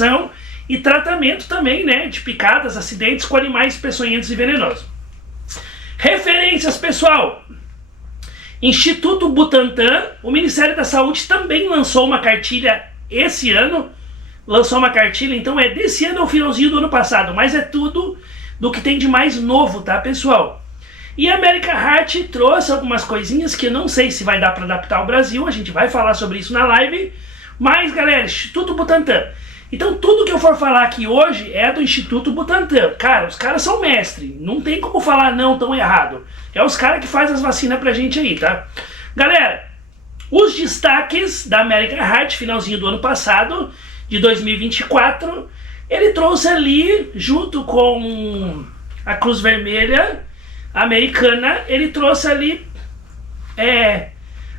identificação e tratamento também, né, de picadas, acidentes com animais peçonhentos e venenosos. Referências, pessoal. Instituto Butantan, o Ministério da Saúde também lançou uma cartilha esse ano. Lançou uma cartilha, então é desse ano ou finalzinho do ano passado, mas é tudo do que tem de mais novo, tá, pessoal? E a American Heart trouxe algumas coisinhas que eu não sei se vai dar para adaptar ao Brasil, a gente vai falar sobre isso na live, mas, galera, Instituto Butantan. Então, tudo que eu for falar aqui hoje é do Instituto Butantan. Cara, os caras são mestre, não tem como falar não tão errado. É os caras que fazem as vacinas pra gente aí, tá? Galera, os destaques da American Heart, finalzinho do ano passado, de 2024, ele trouxe ali, junto com a Cruz Vermelha Americana, ele trouxe ali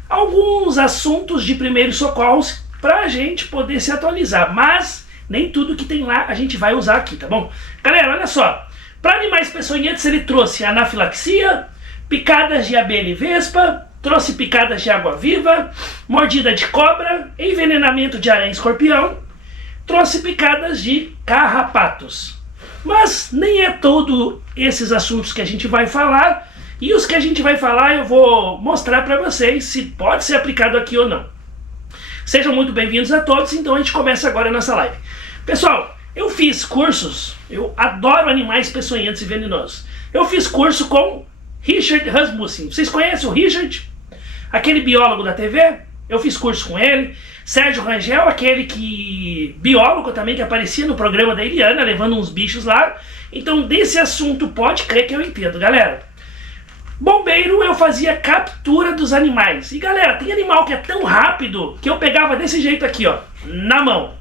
alguns assuntos de primeiros socorros pra gente poder se atualizar, mas nem tudo que tem lá a gente vai usar aqui, tá bom? Galera, olha só, para animais peçonhentos ele trouxe anafilaxia, picadas de abelha e vespa, trouxe picadas de água-viva, mordida de cobra, envenenamento de aranha e escorpião, trouxe picadas de carrapatos. Mas nem é todos esses assuntos que a gente vai falar, e os que a gente vai falar eu vou mostrar para vocês se pode ser aplicado aqui ou não. Sejam muito bem-vindos a todos, então a gente começa agora a nossa live. Pessoal, eu fiz cursos, eu adoro animais peçonhentos e venenosos. Eu fiz curso com Richard Rasmussen. Vocês conhecem o Richard? Aquele biólogo da TV? Eu fiz curso com ele. Sérgio Rangel, aquele biólogo também que aparecia no programa da Eliana, levando uns bichos lá. Então desse assunto pode crer que eu entendo, galera. Bombeiro, eu fazia captura dos animais. E galera, tem animal que é tão rápido que eu pegava desse jeito aqui, ó, na mão.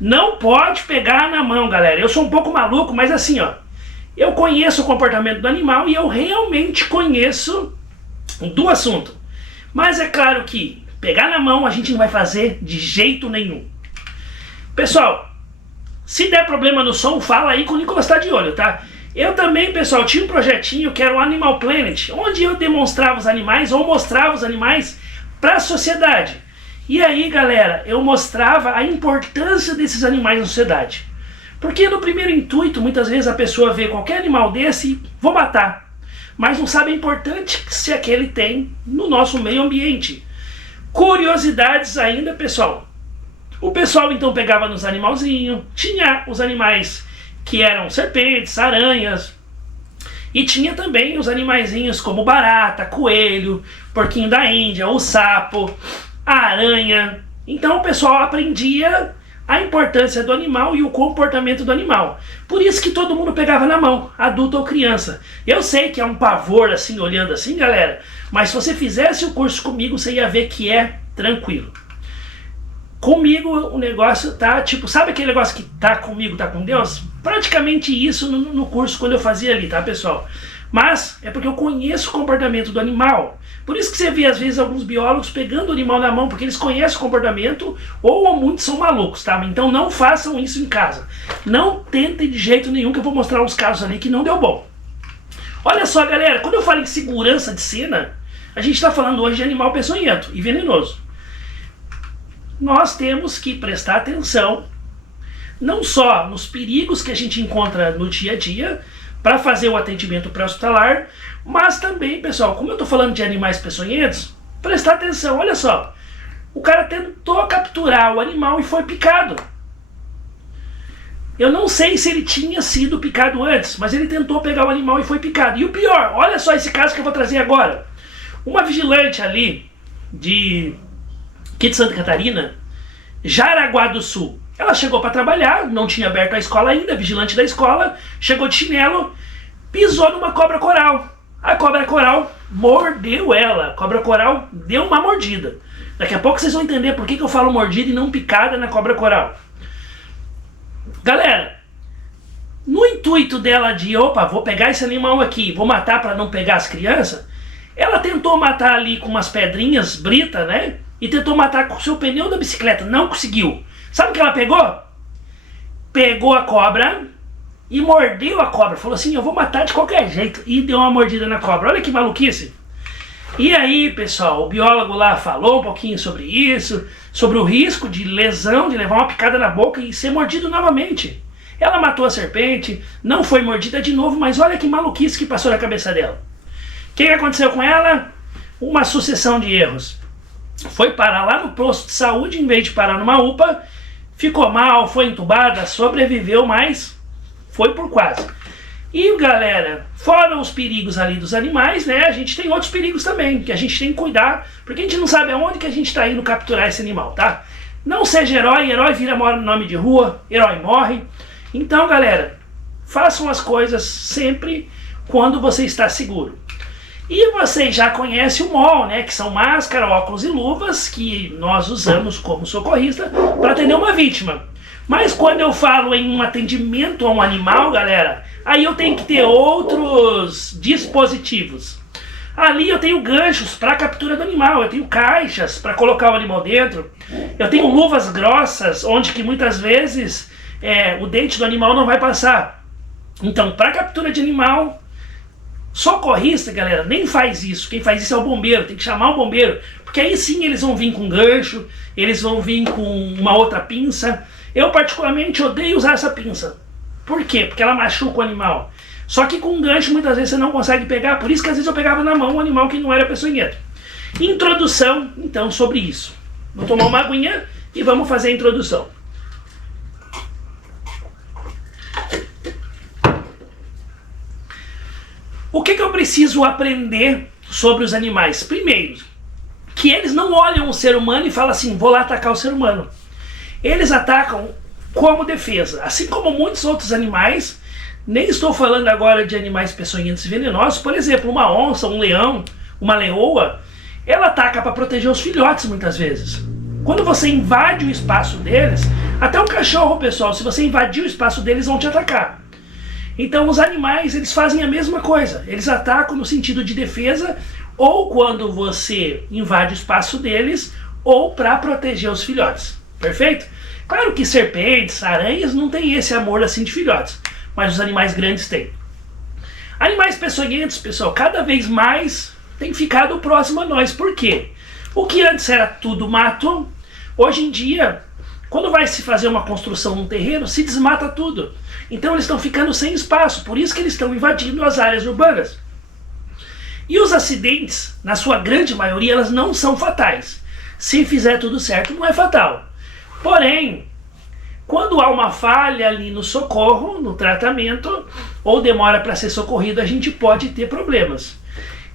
Não pode pegar na mão, galera. Eu sou um pouco maluco, mas assim, ó, eu conheço o comportamento do animal e eu realmente conheço do assunto. Mas é claro que pegar na mão a gente não vai fazer de jeito nenhum. Pessoal, se der problema no som, fala aí que o Nicolas tá de olho, tá? Eu também, pessoal, tinha um projetinho que era o Animal Planet, onde eu demonstrava os animais ou mostrava os animais para a sociedade. E aí, galera, eu mostrava a importância desses animais na sociedade. Porque no primeiro intuito, muitas vezes a pessoa vê qualquer animal desse e vou matar. Mas não sabe a importância que aquele tem no nosso meio ambiente. Curiosidades ainda, pessoal. O pessoal então pegava nos animalzinhos, tinha os animais que eram serpentes, aranhas, e tinha também os animaizinhos como barata, coelho, porquinho da Índia, o sapo, a aranha. Então o pessoal aprendia a importância do animal e o comportamento do animal. Por isso que todo mundo pegava na mão, adulto ou criança. Eu sei que é um pavor assim, olhando assim, galera, mas se você fizesse o curso comigo, você ia ver que é tranquilo. Comigo o negócio tá tipo, sabe aquele negócio que tá comigo, tá com Deus? Praticamente isso no curso quando eu fazia ali, tá, pessoal? Mas é porque eu conheço o comportamento do animal. Por isso que você vê às vezes alguns biólogos pegando o animal na mão, porque eles conhecem o comportamento, ou muitos são malucos, tá? Então não façam isso em casa. Não tentem de jeito nenhum, que eu vou mostrar uns casos ali que não deu bom. Olha só, galera, quando eu falo em segurança de cena, a gente está falando hoje de animal peçonhento e venenoso. Nós temos que prestar atenção não só nos perigos que a gente encontra no dia a dia para fazer o atendimento pré-hospitalar, mas também, pessoal, como eu estou falando de animais peçonhentos, prestar atenção. Olha só, o cara tentou capturar o animal e foi picado. Eu não sei se ele tinha sido picado antes, mas ele tentou pegar o animal e foi picado. E o pior, olha só esse caso que eu vou trazer agora. Uma vigilante ali aqui de Santa Catarina, Jaraguá do Sul. Ela chegou para trabalhar, não tinha aberto a escola ainda, vigilante da escola, chegou de chinelo, pisou numa cobra coral. A cobra coral mordeu ela, a cobra coral deu uma mordida. Daqui a pouco vocês vão entender por que eu falo mordida e não picada na cobra coral. Galera, no intuito dela de, opa, vou pegar esse animal aqui, vou matar para não pegar as crianças, ela tentou matar ali com umas pedrinhas, brita, né? E tentou matar com o seu pneu da bicicleta, não conseguiu. Sabe o que ela pegou? Pegou a cobra e mordeu a cobra. Falou assim, eu vou matar de qualquer jeito. E deu uma mordida na cobra. Olha que maluquice. E aí, pessoal, o biólogo lá falou um pouquinho sobre isso, sobre o risco de lesão, de levar uma picada na boca e ser mordido novamente. Ela matou a serpente, não foi mordida de novo, mas olha que maluquice que passou na cabeça dela. O que aconteceu com ela? Uma sucessão de erros. Foi parar lá no posto de saúde, em vez de parar numa UPA, ficou mal, foi entubada, sobreviveu, mas foi por quase. E galera, fora os perigos ali dos animais, né, a gente tem outros perigos também, que a gente tem que cuidar, porque a gente não sabe aonde que a gente está indo capturar esse animal, tá? Não seja herói, herói vira nome de rua, herói morre. Então galera, façam as coisas sempre quando você está seguro. E vocês já conhecem o MOL, né, que são máscara, óculos e luvas, que nós usamos como socorrista para atender uma vítima. Mas quando eu falo em um atendimento a um animal, galera, aí eu tenho que ter outros dispositivos. Ali eu tenho ganchos para captura do animal, eu tenho caixas para colocar o animal dentro, eu tenho luvas grossas, onde que muitas vezes o dente do animal não vai passar. Então, para captura de animal, socorrista, galera, nem faz isso. Quem faz isso é o bombeiro, tem que chamar o bombeiro, porque aí sim eles vão vir com gancho, eles vão vir com uma outra pinça. Eu particularmente odeio usar essa pinça. Por quê? Porque ela machuca o animal. Só que com gancho muitas vezes você não consegue pegar, por isso que às vezes eu pegava na mão um animal que não era peçonhento. Introdução, então, sobre isso. Vou tomar uma aguinha e vamos fazer a introdução. O que eu preciso aprender sobre os animais? Primeiro, que eles não olham o ser humano e falam assim, vou lá atacar o ser humano. Eles atacam como defesa, assim como muitos outros animais. Nem estou falando agora de animais peçonhentos e venenosos. Por exemplo, uma onça, um leão, uma leoa, ela ataca para proteger os filhotes muitas vezes. Quando você invade o espaço deles, até o cachorro, pessoal, se você invadir o espaço deles, vão te atacar. Então os animais, eles fazem a mesma coisa. Eles atacam no sentido de defesa, ou quando você invade o espaço deles, ou para proteger os filhotes. Perfeito? Claro que serpentes, aranhas não têm esse amor assim de filhotes, mas os animais grandes têm. Animais peçonhentos, pessoal, cada vez mais tem ficado próximo a nós. Por quê? O que antes era tudo mato, hoje em dia, quando vai se fazer uma construção num terreno, se desmata tudo. Então eles estão ficando sem espaço, por isso que eles estão invadindo as áreas urbanas. E os acidentes, na sua grande maioria, elas não são fatais. Se fizer tudo certo, não é fatal. Porém, quando há uma falha ali no socorro, no tratamento, ou demora para ser socorrido, a gente pode ter problemas.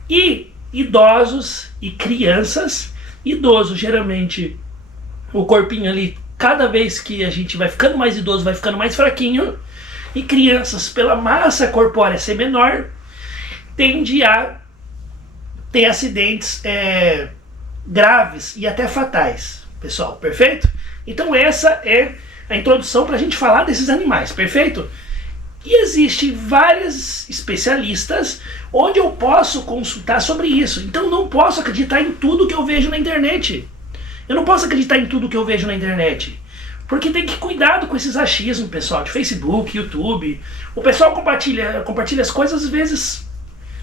E idosos e crianças, idosos geralmente o corpinho ali, cada vez que a gente vai ficando mais idoso, vai ficando mais fraquinho, e crianças, pela massa corpórea ser menor, tende a ter acidentes graves e até fatais, pessoal, perfeito? Então essa é a introdução para a gente falar desses animais, perfeito? E existem vários especialistas onde eu posso consultar sobre isso. Então não posso acreditar em tudo que eu vejo na internet. Eu não posso acreditar em tudo que eu vejo na internet. Porque tem que cuidado com esses achismos, pessoal, de Facebook, YouTube. O pessoal compartilha as coisas, às vezes,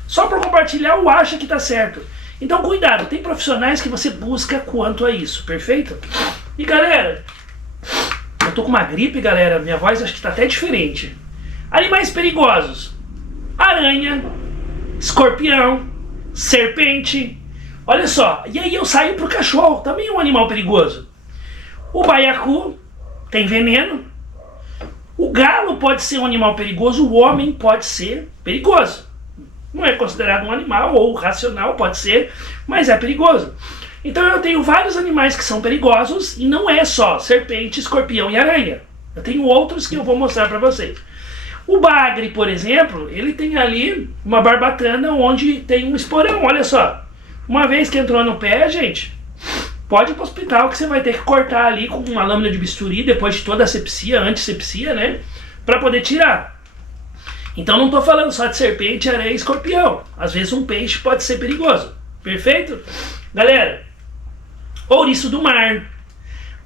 só por compartilhar ou acha que está certo. Então cuidado, tem profissionais que você busca quanto a isso, perfeito? E galera, eu tô com uma gripe, galera, minha voz acho que tá até diferente. Animais perigosos: aranha, escorpião, serpente. Olha só, e aí eu saio pro cachorro, também é um animal perigoso. O baiacu tem veneno. O galo pode ser um animal perigoso, o homem pode ser perigoso. Não é considerado um animal, ou racional, pode ser, mas é perigoso. Então eu tenho vários animais que são perigosos, e não é só serpente, escorpião e aranha. Eu tenho outros que eu vou mostrar para vocês. O bagre, por exemplo, ele tem ali uma barbatana onde tem um esporão, olha só. Uma vez que entrou no pé, gente, pode ir para o hospital que você vai ter que cortar ali com uma lâmina de bisturi, depois de toda a sepsia, antisepsia, né? Para poder tirar. Então não estou falando só de serpente, aranha e escorpião. Às vezes um peixe pode ser perigoso. Perfeito? Galera, ouriço do mar,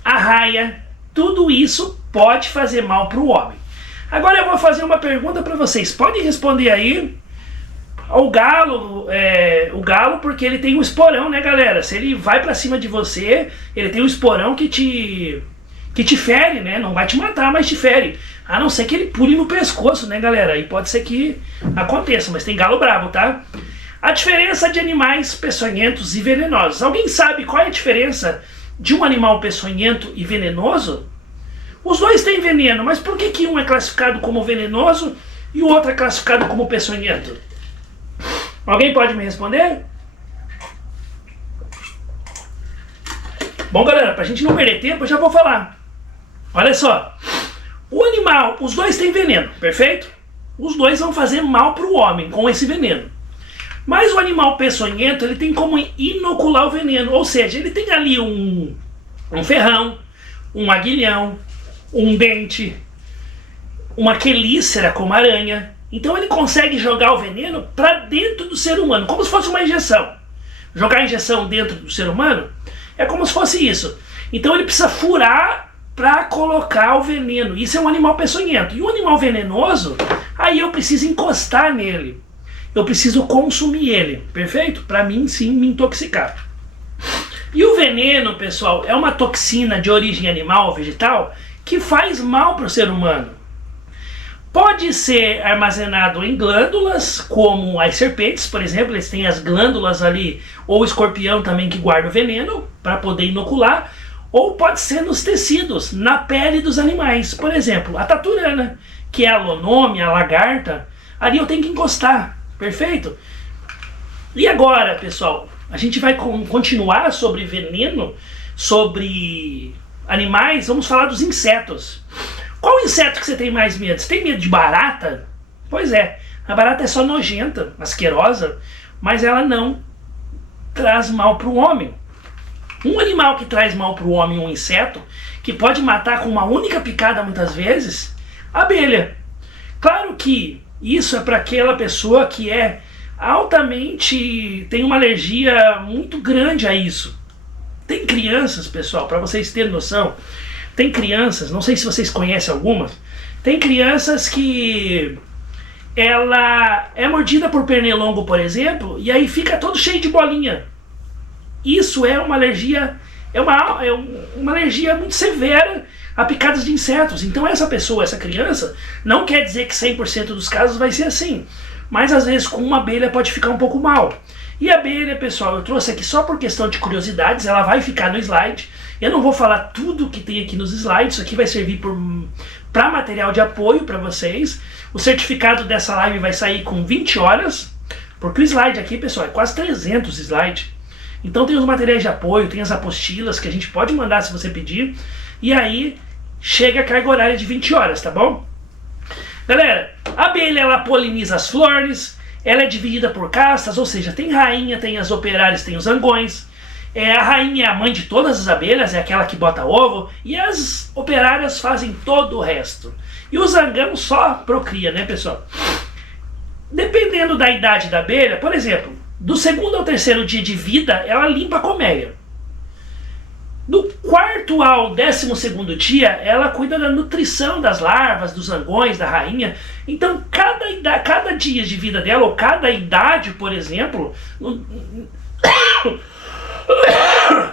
arraia, tudo isso pode fazer mal para o homem. Agora eu vou fazer uma pergunta para vocês. Podem responder aí. O galo porque ele tem um esporão, né, galera? Se ele vai pra cima de você, ele tem um esporão que te fere, né? Não vai te matar, mas te fere. A não ser que ele pule no pescoço, né, galera? E pode ser que aconteça, mas tem galo brabo, tá? A diferença de animais peçonhentos e venenosos. Alguém sabe qual é a diferença de um animal peçonhento e venenoso? Os dois têm veneno, mas por que um é classificado como venenoso e o outro é classificado como peçonhento? Alguém pode me responder? Bom, galera, pra gente não perder tempo, eu já vou falar. Olha só. O animal, os dois têm veneno, perfeito? Os dois vão fazer mal pro homem com esse veneno. Mas o animal peçonhento, ele tem como inocular o veneno. Ou seja, ele tem ali um ferrão, um aguilhão, um dente, uma quelícera como aranha. Então ele consegue jogar o veneno para dentro do ser humano, como se fosse uma injeção. Jogar a injeção dentro do ser humano é como se fosse isso. Então ele precisa furar para colocar o veneno. Isso é um animal peçonhento. E um animal venenoso, aí eu preciso encostar nele. Eu preciso consumir ele, perfeito? Para mim, sim, me intoxicar. E o veneno, pessoal, é uma toxina de origem animal ou vegetal que faz mal para o ser humano. Pode ser armazenado em glândulas, como as serpentes, por exemplo, eles têm as glândulas ali, ou o escorpião também que guarda o veneno para poder inocular, ou pode ser nos tecidos, na pele dos animais. Por exemplo, a taturana, que é a lonome, a lagarta, ali eu tenho que encostar, perfeito? E agora, pessoal, a gente vai continuar sobre veneno, sobre animais, vamos falar dos insetos. Qual inseto que você tem mais medo? Você tem medo de barata? Pois é, a barata é só nojenta, asquerosa, mas ela não traz mal para o homem. Um animal que traz mal para o homem, um inseto, que pode matar com uma única picada muitas vezes, a abelha. Claro que isso é para aquela pessoa que é altamente, tem uma alergia muito grande a isso. Tem crianças, pessoal, para vocês terem noção, tem crianças, não sei se vocês conhecem algumas, tem crianças que ela é mordida por pernilongo, por exemplo, e aí fica todo cheio de bolinha. Isso é uma alergia, uma alergia muito severa a picadas de insetos. Então essa pessoa, essa criança, não quer dizer que 100% dos casos vai ser assim, mas às vezes com uma abelha pode ficar um pouco mal. E a abelha, pessoal, eu trouxe aqui só por questão de curiosidades, ela vai ficar no slide. Eu não vou falar tudo que tem aqui nos slides, isso aqui vai servir para material de apoio para vocês. O certificado dessa live vai sair com 20 horas, porque o slide aqui, pessoal, é quase 300 slides. Então tem os materiais de apoio, tem as apostilas que a gente pode mandar se você pedir. E aí chega a carga horária de 20 horas, tá bom? Galera, a abelha ela poliniza as flores, ela é dividida por castas, ou seja, tem rainha, tem as operárias, tem os zangões. A rainha é a mãe de todas as abelhas, é aquela que bota ovo, e as operárias fazem todo o resto. E o zangão só procria, né, pessoal? Dependendo da idade da abelha, por exemplo, do segundo ao terceiro dia de vida, ela limpa a colmeia. Do quarto ao 12º dia, ela cuida da nutrição das larvas, dos zangões, da rainha. Então, cada dia de vida dela, ou cada idade, por exemplo...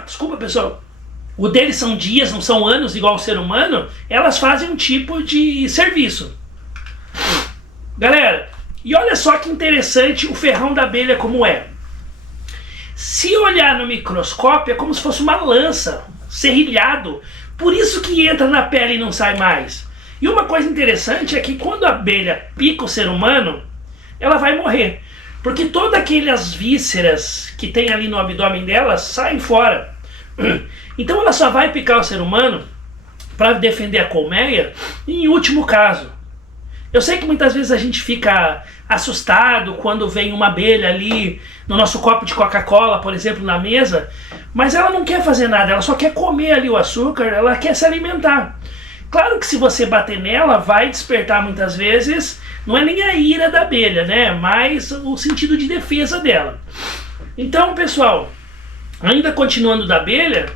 Desculpa, pessoal. O deles são dias, não são anos, igual o ser humano. Elas fazem um tipo de serviço. Galera, e olha só que interessante o ferrão da abelha como é. Se olhar no microscópio, é como se fosse uma lança, serrilhado. Por isso que entra na pele e não sai mais. E uma coisa interessante é que quando a abelha pica o ser humano, ela vai morrer. Porque todas aquelas vísceras que tem ali no abdômen dela saem fora. Então ela só vai picar o ser humano para defender a colmeia em último caso. Eu sei que muitas vezes a gente fica assustado quando vem uma abelha ali no nosso copo de Coca-Cola, por exemplo, na mesa, mas ela não quer fazer nada, ela só quer comer ali o açúcar, ela quer se alimentar. Claro que se você bater nela, vai despertar muitas vezes, não é nem a ira da abelha, né? Mas o sentido de defesa dela. Então, pessoal, ainda continuando da abelha,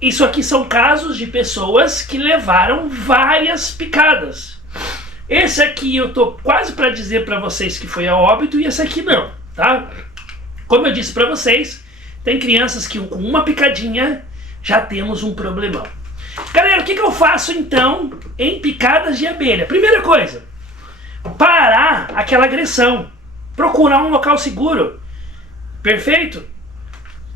isso aqui são casos de pessoas que levaram várias picadas. Esse aqui eu tô quase para dizer para vocês que foi a óbito e esse aqui não, tá? Como eu disse para vocês, tem crianças que com uma picadinha já temos um problemão. Galera, o que eu faço então em picadas de abelha? Primeira coisa, parar aquela agressão, procurar um local seguro, perfeito?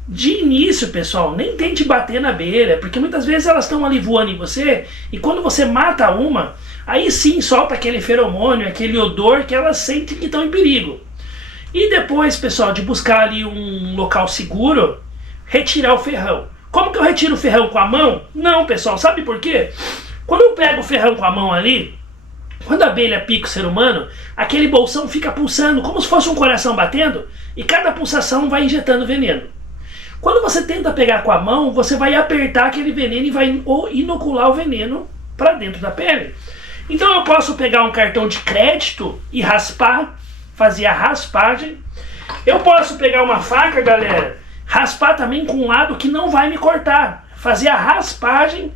De início, pessoal, nem tente bater na abelha, porque muitas vezes elas estão ali voando em você, e quando você mata uma, aí sim solta aquele feromônio, aquele odor que elas sentem que estão em perigo. E depois, pessoal, de buscar ali um local seguro, retirar o ferrão. Como que eu retiro o ferrão com a mão? Não, pessoal, sabe por quê? Quando eu pego o ferrão com a mão ali, quando a abelha pica o ser humano, aquele bolsão fica pulsando como se fosse um coração batendo, e cada pulsação vai injetando veneno. Quando você tenta pegar com a mão, você vai apertar aquele veneno e vai inocular o veneno para dentro da pele. Então eu posso pegar um cartão de crédito e raspar, fazer a raspagem. Eu posso pegar uma faca, galera, raspar também com um lado que não vai me cortar, fazer a raspagem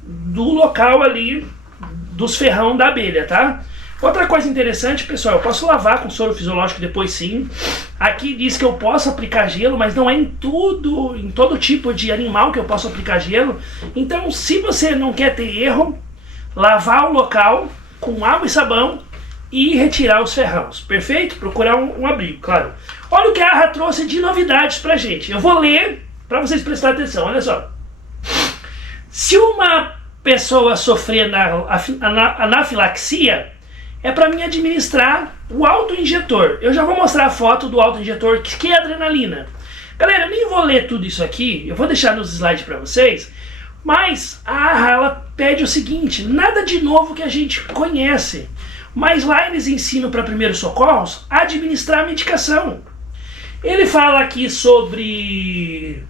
do local ali dos ferrão da abelha, tá? Outra coisa interessante, pessoal, eu posso lavar com soro fisiológico depois sim. Aqui diz que eu posso aplicar gelo, mas não é em todo tipo de animal que eu posso aplicar gelo. Então, se você não quer ter erro, lavar o local com água e sabão e retirar os ferrões, perfeito? Procurar um abrigo, claro. Olha o que a AHA trouxe de novidades pra gente. Eu vou ler para vocês prestarem atenção, olha só. Se uma pessoa sofrer anafilaxia, é para mim administrar o autoinjetor. Eu já vou mostrar a foto do autoinjetor, que é adrenalina. Galera, eu nem vou ler tudo isso aqui, eu vou deixar nos slides para vocês, mas a AHA, ela pede o seguinte, nada de novo que a gente conhece, mas lá eles ensinam para primeiros socorros a administrar a medicação. Ele fala aqui sobre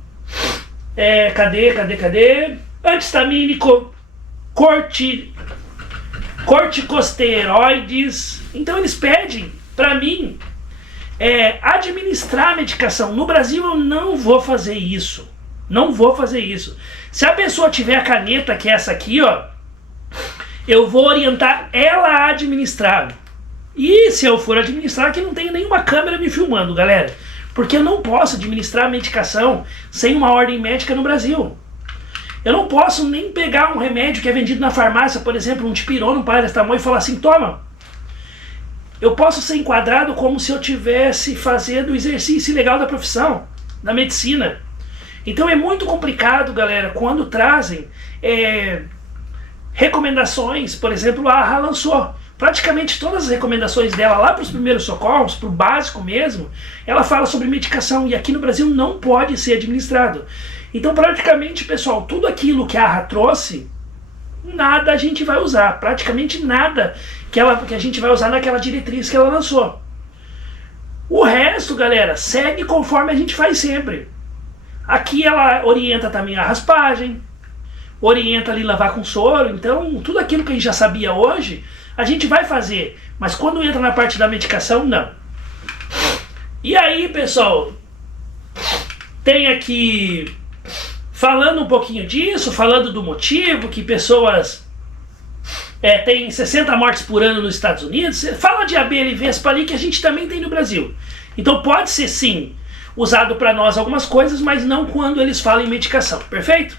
antihistamínico, corticosteroides. Então eles pedem para mim administrar a medicação. No Brasil eu não vou fazer isso. Não vou fazer isso. Se a pessoa tiver a caneta, que é essa aqui, ó, eu vou orientar ela a administrar. E se eu for administrar, que não tem nenhuma câmera me filmando, galera. Porque eu não posso administrar a medicação sem uma ordem médica no Brasil. Eu não posso nem pegar um remédio que é vendido na farmácia, por exemplo, um dipirona, um paracetamol, e falar assim, toma. Eu posso ser enquadrado como se eu estivesse fazendo o exercício ilegal da profissão, da medicina. Então é muito complicado, galera, quando trazem recomendações. Por exemplo, a AHA lançou praticamente todas as recomendações dela lá para os primeiros socorros, para o básico mesmo, ela fala sobre medicação, e aqui no Brasil não pode ser administrado. Então praticamente, pessoal, tudo aquilo que a AHA trouxe, nada a gente vai usar, praticamente nada que a gente vai usar naquela diretriz que ela lançou. O resto, galera, segue conforme a gente faz sempre. Aqui ela orienta também a raspagem, orienta ali lavar com soro, então tudo aquilo que a gente já sabia hoje, a gente vai fazer, mas quando entra na parte da medicação, não. E aí, pessoal, tem aqui, falando um pouquinho disso, falando do motivo, que pessoas têm 60 mortes por ano nos Estados Unidos, fala de abelha e vespa ali que a gente também tem no Brasil. Então pode ser sim usado para nós algumas coisas, mas não quando eles falam em medicação, perfeito?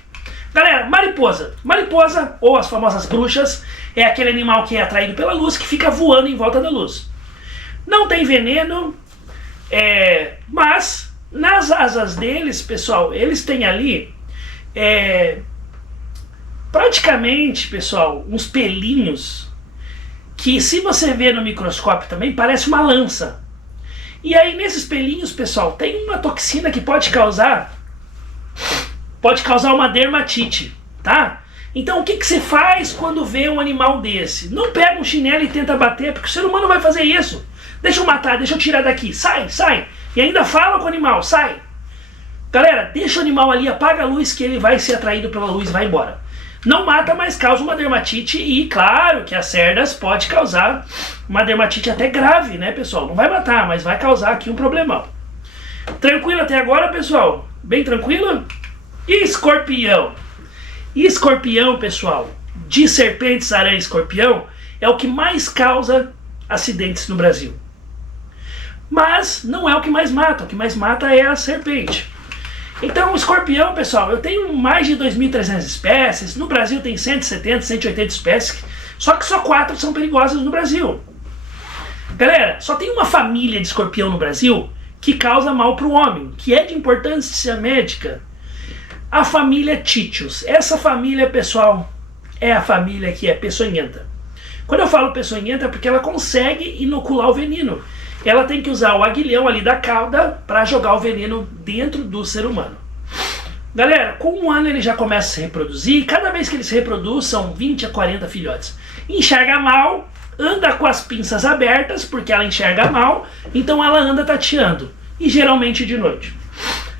Galera, mariposa. Mariposa, ou as famosas bruxas, é aquele animal que é atraído pela luz, que fica voando em volta da luz. Não tem veneno, mas nas asas deles, pessoal, eles têm ali praticamente, pessoal, uns pelinhos que, se você ver no microscópio também, parece uma lança. E aí nesses pelinhos, pessoal, tem uma toxina que pode causar uma dermatite, tá? Então o que você faz quando vê um animal desse? Não pega um chinelo e tenta bater, porque o ser humano vai fazer isso. Deixa eu matar, deixa eu tirar daqui, sai, sai. E ainda fala com o animal, sai. Galera, deixa o animal ali, apaga a luz que ele vai ser atraído pela luz e vai embora. Não mata, mas causa uma dermatite, e claro que as cerdas pode causar uma dermatite até grave, né, pessoal? Não vai matar, mas vai causar aqui um problemão. Tranquilo até agora, pessoal? Bem tranquilo? E escorpião? Escorpião, pessoal, de serpentes, aranha e escorpião, é o que mais causa acidentes no Brasil. Mas não é o que mais mata, o que mais mata é a serpente. Então o escorpião, pessoal, eu tenho mais de 2.300 espécies, no Brasil tem 170, 180 espécies, só que só 4 são perigosas no Brasil. Galera, só tem uma família de escorpião no Brasil que causa mal para o homem, que é de importância médica. A família Títios. Essa família, pessoal, é a família que é peçonhenta. Quando eu falo peçonhenta é porque ela consegue inocular o veneno. Ela tem que usar o aguilhão ali da cauda para jogar o veneno dentro do ser humano. Galera, com 1 ano ele já começa a se reproduzir, e cada vez que ele se reproduz são 20 a 40 filhotes. Enxerga mal, anda com as pinças abertas, porque ela enxerga mal, então ela anda tateando, e geralmente de noite.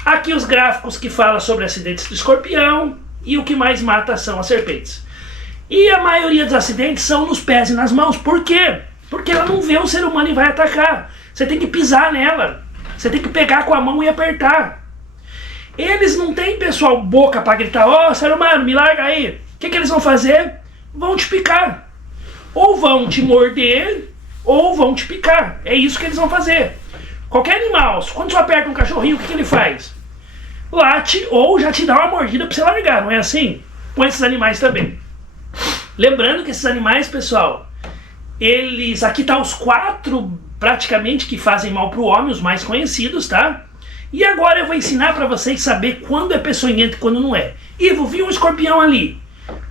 Aqui os gráficos que falam sobre acidentes do escorpião, e o que mais mata são as serpentes. E a maioria dos acidentes são nos pés e nas mãos. Por quê? Porque ela não vê o ser humano e vai atacar. Você tem que pisar nela. Você tem que pegar com a mão e apertar. Eles não têm, pessoal, boca para gritar: ó, ser humano, me larga aí. O que eles vão fazer? Vão te picar. Ou vão te morder, ou vão te picar. É isso que eles vão fazer. Qualquer animal, quando você aperta um cachorrinho, o que ele faz? Late ou já te dá uma mordida para você largar, não é assim? Com esses animais também. Lembrando que esses animais, pessoal, eles, aqui tá os 4 praticamente que fazem mal para o homem, os mais conhecidos, tá? E agora eu vou ensinar para vocês saber quando é peçonhento e quando não é. Ivo, vi um escorpião ali.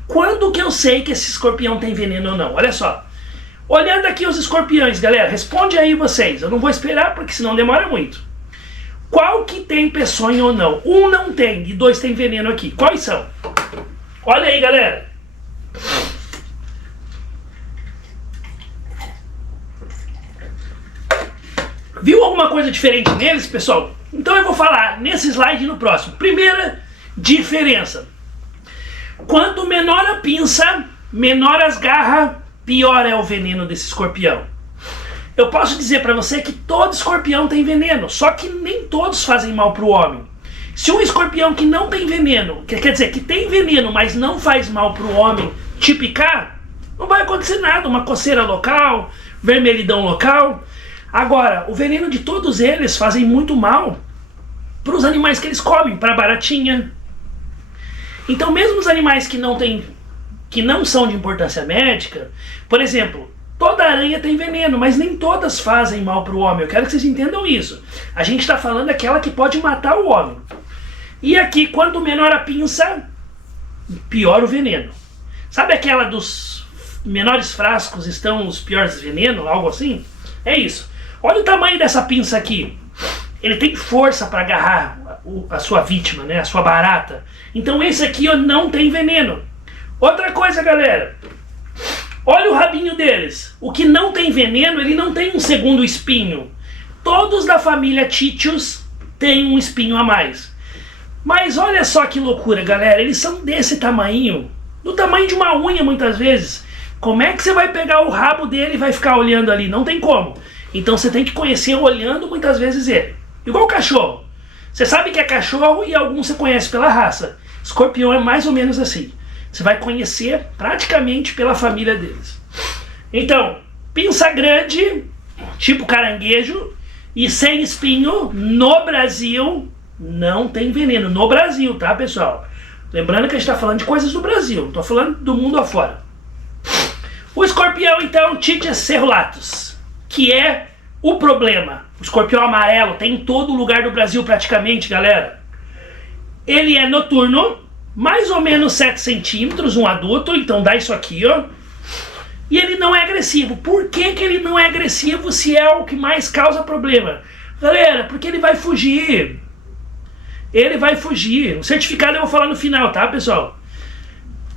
Quando que eu sei que esse escorpião tem veneno ou não? Olha só. Olhando aqui os escorpiões, galera, responde aí vocês. Eu não vou esperar porque senão demora muito. Qual que tem peçonha ou não? 1 não tem e 2 tem veneno aqui. Quais são? Olha aí, galera. Viu alguma coisa diferente neles, pessoal? Então eu vou falar nesse slide e no próximo. Primeira diferença. Quanto menor a pinça, menor as garras, pior é o veneno desse escorpião. Eu posso dizer para você que todo escorpião tem veneno, só que nem todos fazem mal para o homem. Se um escorpião que não tem veneno, quer dizer, que tem veneno, mas não faz mal para o homem, te picar, não vai acontecer nada. Uma coceira local, vermelhidão local. Agora, o veneno de todos eles fazem muito mal para os animais que eles comem, para a baratinha. Então, mesmo os animais que não são de importância médica, por exemplo, toda aranha tem veneno, mas nem todas fazem mal para o homem. Eu quero que vocês entendam isso. A gente está falando daquela que pode matar o homem. E aqui, quanto menor a pinça, pior o veneno. Sabe aquela dos menores frascos estão os piores venenos, algo assim? É isso. Olha o tamanho dessa pinça aqui. Ele tem força para agarrar a sua vítima, né? A sua barata. Então esse aqui, ó, não tem veneno. Outra coisa, galera. Olha o rabinho deles. O que não tem veneno, ele não tem um segundo espinho. Todos da família Títios têm um espinho a mais. Mas olha só que loucura, galera. Eles são desse tamanho. Do tamanho de uma unha, muitas vezes. Como é que você vai pegar o rabo dele e vai ficar olhando ali? Não tem como. Então você tem que conhecer olhando muitas vezes ele. Igual o cachorro. Você sabe que é cachorro e alguns você conhece pela raça. Escorpião é mais ou menos assim. Você vai conhecer praticamente pela família deles. Então, pinça grande, tipo caranguejo, e sem espinho, no Brasil, não tem veneno. No Brasil, tá, pessoal? Lembrando que a gente está falando de coisas do Brasil, não estou falando do mundo afora. O escorpião, então, Typhus cerulatus, que é o problema. O escorpião amarelo tem em todo lugar do Brasil praticamente, galera. Ele é noturno, mais ou menos 7 centímetros, um adulto, então dá isso aqui, ó. E ele não é agressivo. Por que que ele não é agressivo se é o que mais causa problema? Galera, porque ele vai fugir. Ele vai fugir. O certificado eu vou falar no final, tá, pessoal?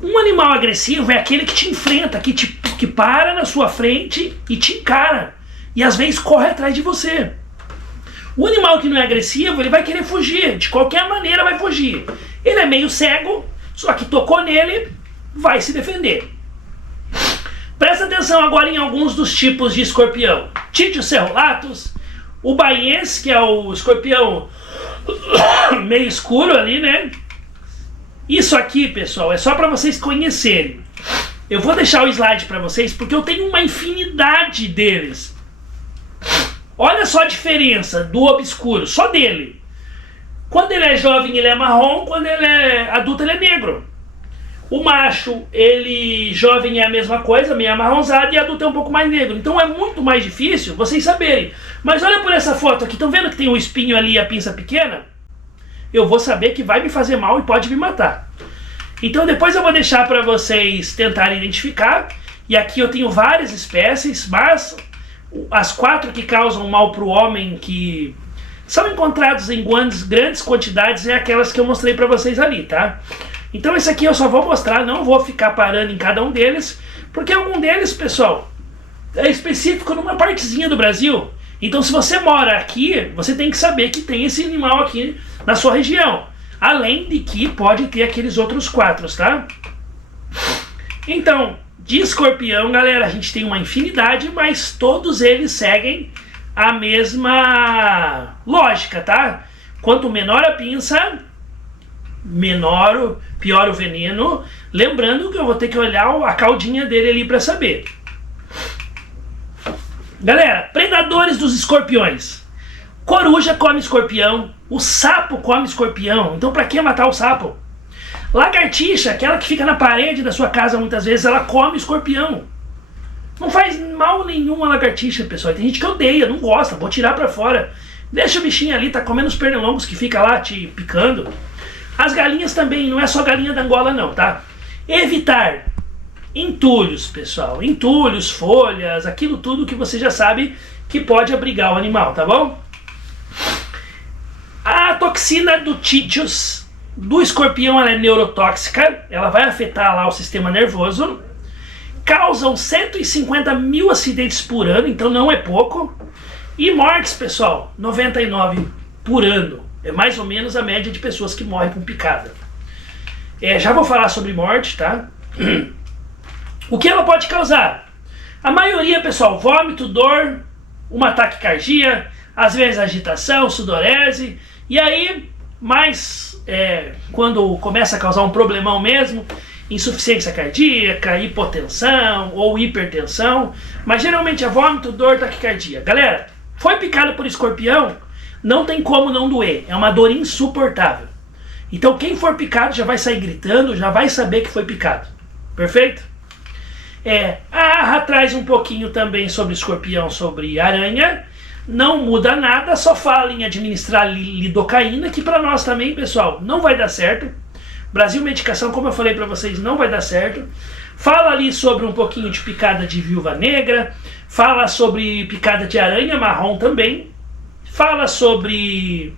Um animal agressivo é aquele que te enfrenta, que para na sua frente e te encara. E às vezes corre atrás de você. O animal que não é agressivo, ele vai querer fugir. De qualquer maneira vai fugir. Ele é meio cego, só que tocou nele, vai se defender. Presta atenção agora em alguns dos tipos de escorpião. Typhus cerulatus, o baiense, que é o escorpião meio escuro ali, né? Isso aqui, pessoal, é só para vocês conhecerem. Eu vou deixar o slide para vocês porque eu tenho uma infinidade deles. Olha só a diferença do obscuro, só dele. Quando ele é jovem ele é marrom, quando ele é adulto ele é negro. O macho, ele jovem é a mesma coisa, meio amarronzado, e adulto é um pouco mais negro. Então é muito mais difícil vocês saberem. Mas olha por essa foto aqui, estão vendo que tem um espinho ali e a pinça pequena? Eu vou saber que vai me fazer mal e pode me matar. Então depois eu vou deixar para vocês tentarem identificar. E aqui eu tenho várias espécies, mas as 4 que causam mal para o homem, que são encontrados em grandes quantidades, é aquelas que eu mostrei para vocês ali, tá? Então esse aqui eu só vou mostrar, não vou ficar parando em cada um deles, porque algum deles, pessoal, é específico numa partezinha do Brasil. Então se você mora aqui, você tem que saber que tem esse animal aqui na sua região. Além de que pode ter aqueles outros 4, tá? Então, de escorpião, galera, a gente tem uma infinidade, mas todos eles seguem a mesma lógica, tá? Quanto menor a pinça, pior o veneno. Lembrando que eu vou ter que olhar a caudinha dele ali para saber. Galera, predadores dos escorpiões. Coruja come escorpião, o sapo come escorpião, então para que matar o sapo? Lagartixa, aquela que fica na parede da sua casa muitas vezes, ela come escorpião. Não faz mal nenhum a lagartixa, pessoal. Tem gente que odeia, não gosta, vou tirar para fora. Deixa o bichinho ali, tá comendo os pernilongos que fica lá te picando. As galinhas também, não é só galinha da Angola não, tá? Evitar entulhos, pessoal. Entulhos, folhas, aquilo tudo que você já sabe que pode abrigar o animal, tá bom? A toxina do Títios do escorpião, ela é neurotóxica, ela vai afetar lá o sistema nervoso, causam 150 mil acidentes por ano, então não é pouco, e mortes, pessoal, 99 por ano, é mais ou menos a média de pessoas que morrem com picada. Já vou falar sobre morte, tá? O que ela pode causar? A maioria, pessoal, vômito, dor, uma taquicardia, às vezes agitação, sudorese, e aí, quando começa a causar um problemão mesmo, insuficiência cardíaca, hipotensão ou hipertensão, mas geralmente é vômito, dor, taquicardia. Galera, foi picado por escorpião, não tem como não doer, é uma dor insuportável. Então quem for picado já vai sair gritando, já vai saber que foi picado. Perfeito? A Arra traz um pouquinho também sobre escorpião, sobre aranha. Não muda nada, só fala em administrar lidocaína, que para nós também, pessoal, não vai dar certo. Brasil Medicação, como eu falei para vocês, não vai dar certo. Fala ali sobre um pouquinho de picada de viúva negra, fala sobre picada de aranha marrom também, fala sobre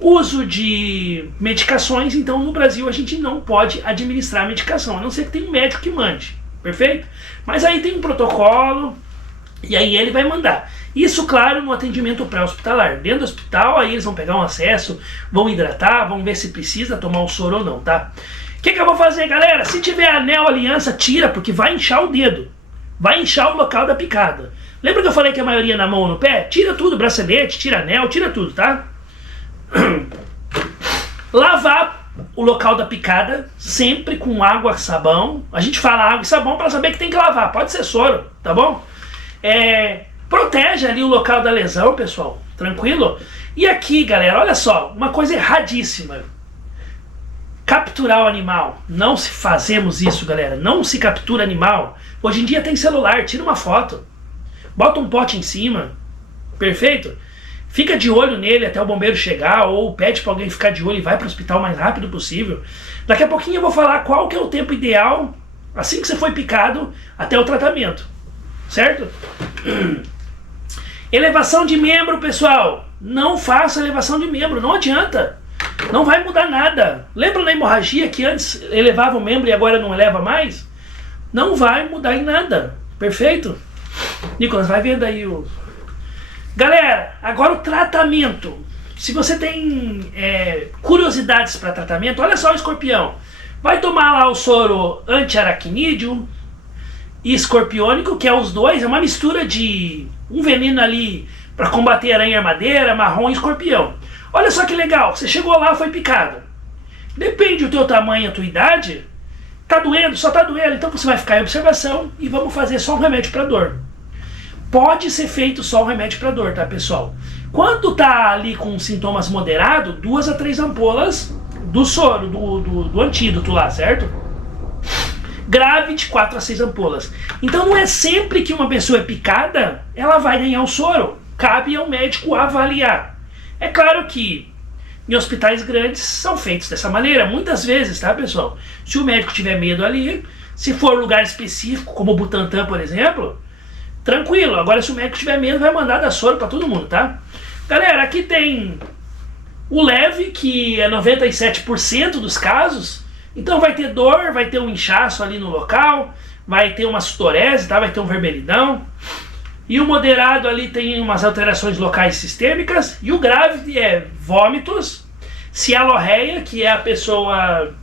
uso de medicações. Então no Brasil a gente não pode administrar medicação, a não ser que tenha um médico que mande, perfeito? Mas aí tem um protocolo e aí ele vai mandar. Isso, claro, no atendimento pré-hospitalar. Dentro do hospital, aí eles vão pegar um acesso, vão hidratar, vão ver se precisa tomar o soro ou não, tá? O que eu vou fazer, galera? Se tiver anel, aliança, tira, porque vai inchar o dedo. Vai inchar o local da picada. Lembra que eu falei que a maioria na mão ou no pé? Tira tudo, bracelete, tira anel, tira tudo, tá? Lavar o local da picada, sempre com água e sabão. A gente fala água e sabão para saber que tem que lavar. Pode ser soro, tá bom? Protege ali o local da lesão, pessoal, tranquilo? E aqui, galera, olha só, uma coisa erradíssima. Capturar o animal. Não se fazemos isso, galera. Não se captura animal. Hoje em dia tem celular, tira uma foto. Bota um pote em cima. Perfeito? Fica de olho nele até o bombeiro chegar, ou pede para alguém ficar de olho e vai para o hospital o mais rápido possível. Daqui a pouquinho eu vou falar qual que é o tempo ideal, assim que você foi picado, até o tratamento. Certo? Elevação de membro, pessoal. Não faça elevação de membro, não adianta. Não vai mudar nada. Lembra na hemorragia que antes elevava o membro e agora não eleva mais? Não vai mudar em nada. Perfeito? Nicolas, vai vendo aí o... Galera, agora o tratamento. Se você tem curiosidades para tratamento, olha só o escorpião. Vai tomar lá o soro anti-aracnídeo e escorpiônico, que é os dois, é uma mistura de um veneno ali para combater aranha armadeira, marrom e escorpião. Olha só que legal, você chegou lá, foi picado. Depende do teu tamanho, a tua idade, Tá doendo? Só tá doendo. Então você vai ficar em observação e vamos fazer só um remédio para dor. Pode ser feito só um remédio para dor, tá, pessoal? Quando tá ali com sintomas moderados, 2 a 3 ampolas do soro, do antídoto lá, certo? Grave, de 4 a 6 ampolas. Então não é sempre que uma pessoa é picada, ela vai ganhar o soro. Cabe ao médico avaliar. É claro que em hospitais grandes são feitos dessa maneira, muitas vezes, tá, pessoal? Se o médico tiver medo ali, se for lugar específico, como o Butantan, por exemplo, tranquilo. Agora, se o médico tiver medo, vai mandar dar soro pra todo mundo, tá? Galera, aqui tem o leve, que é 97% dos casos. Então vai ter dor, vai ter um inchaço ali no local, vai ter uma sudorese, tá? Vai ter um vermelhidão. E o moderado ali tem umas alterações locais sistêmicas. E o grave é vômitos, cialorreia, que é a pessoa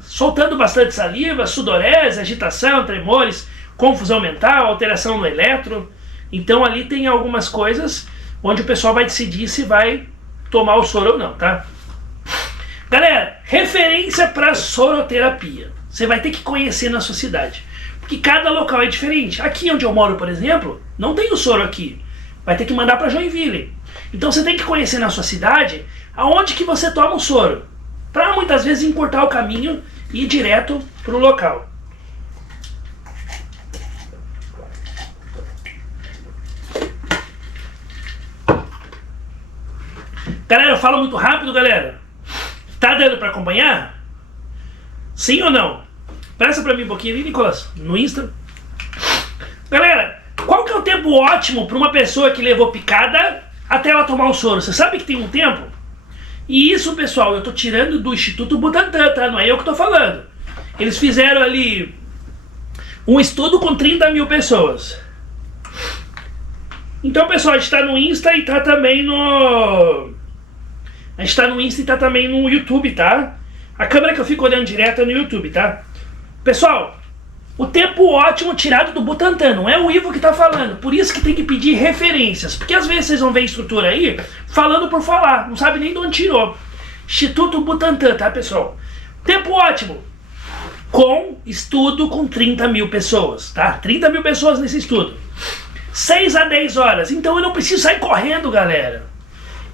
soltando bastante saliva, sudorese, agitação, tremores, confusão mental, alteração no eletro. Então ali tem algumas coisas onde o pessoal vai decidir se vai tomar o soro ou não, tá? Galera, referência para soroterapia. Você vai ter que conhecer na sua cidade. Porque cada local é diferente. Aqui onde eu moro, por exemplo, não tem o soro aqui. Vai ter que mandar para Joinville. Então você tem que conhecer na sua cidade aonde que você toma o soro. Para muitas vezes encurtar o caminho e ir direto para o local. Galera, eu falo muito rápido, galera. Tá dando para acompanhar? Sim ou não? Presta pra mim um pouquinho ali, Nicolas, no Insta. Galera, qual que é o tempo ótimo para uma pessoa que levou picada até ela tomar o soro? Você sabe que tem um tempo? E isso, pessoal, eu tô tirando do Instituto Butantan, tá? Não é eu que tô falando. Eles fizeram ali um estudo com 30 mil pessoas. Então, pessoal, a gente tá no Insta e tá também no... A gente tá no Insta e tá também no YouTube, tá? A câmera que eu fico olhando direto é no YouTube, tá? Pessoal, o tempo ótimo tirado do Butantan, não é o Ivo que tá falando. Por isso que tem que pedir referências. Porque às vezes vocês vão ver a estrutura aí falando por falar. Não sabe nem de onde tirou. Instituto Butantan, tá, pessoal? Tempo ótimo. Com estudo com 30 mil pessoas, tá? 30 mil pessoas nesse estudo. 6 a 10 horas. Então eu não preciso sair correndo, galera.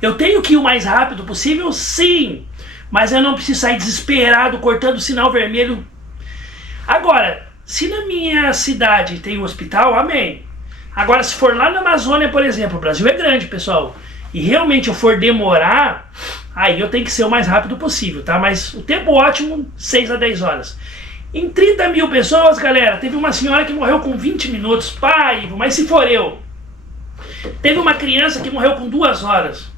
Eu tenho que ir o mais rápido possível, sim. Mas eu não preciso sair desesperado, cortando o sinal vermelho. Agora, se na minha cidade tem um hospital, amém. Agora, se for lá na Amazônia, por exemplo, o Brasil é grande, pessoal, e realmente eu for demorar, aí eu tenho que ser o mais rápido possível, tá? Mas o tempo ótimo, 6 a 10 horas. Em 30 mil pessoas, galera, teve uma senhora que morreu com 20 minutos. Pai, mas se for eu. Teve uma criança que morreu com 2 horas.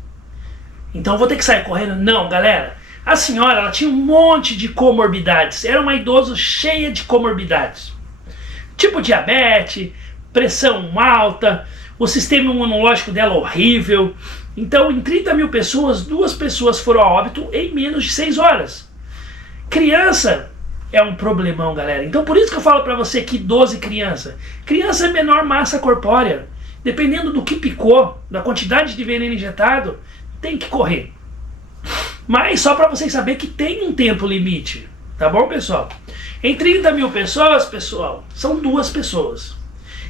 Então eu vou ter que sair correndo? Não, galera. A senhora, ela tinha um monte de comorbidades. Era uma idosa cheia de comorbidades. Tipo diabetes, pressão alta, o sistema imunológico dela horrível. Então, em 30 mil pessoas, 2 pessoas foram a óbito em menos de 6 horas. Criança é um problemão, galera. Então, por isso que eu falo pra você que idoso e criança. Criança é menor massa corpórea. Dependendo do que picou, da quantidade de veneno injetado, tem que correr. Mas só para vocês saberem que tem um tempo limite, tá bom, pessoal? Em 30 mil pessoas, pessoal, são 2 pessoas.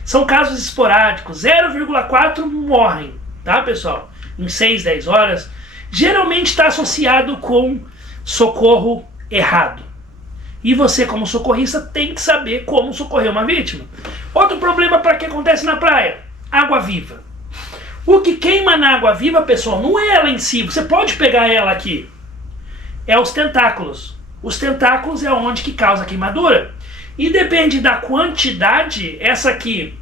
São casos esporádicos, 0,4 morrem, tá, pessoal? Em 6, 10 horas. Geralmente está associado com socorro errado. E você, como socorrista, tem que saber como socorrer uma vítima. Outro problema para que acontece na praia: água viva. O que queima na água viva, pessoal, não é ela em si. Você pode pegar ela aqui. É os tentáculos. Os tentáculos é onde que causa queimadura. E depende da quantidade, essa aqui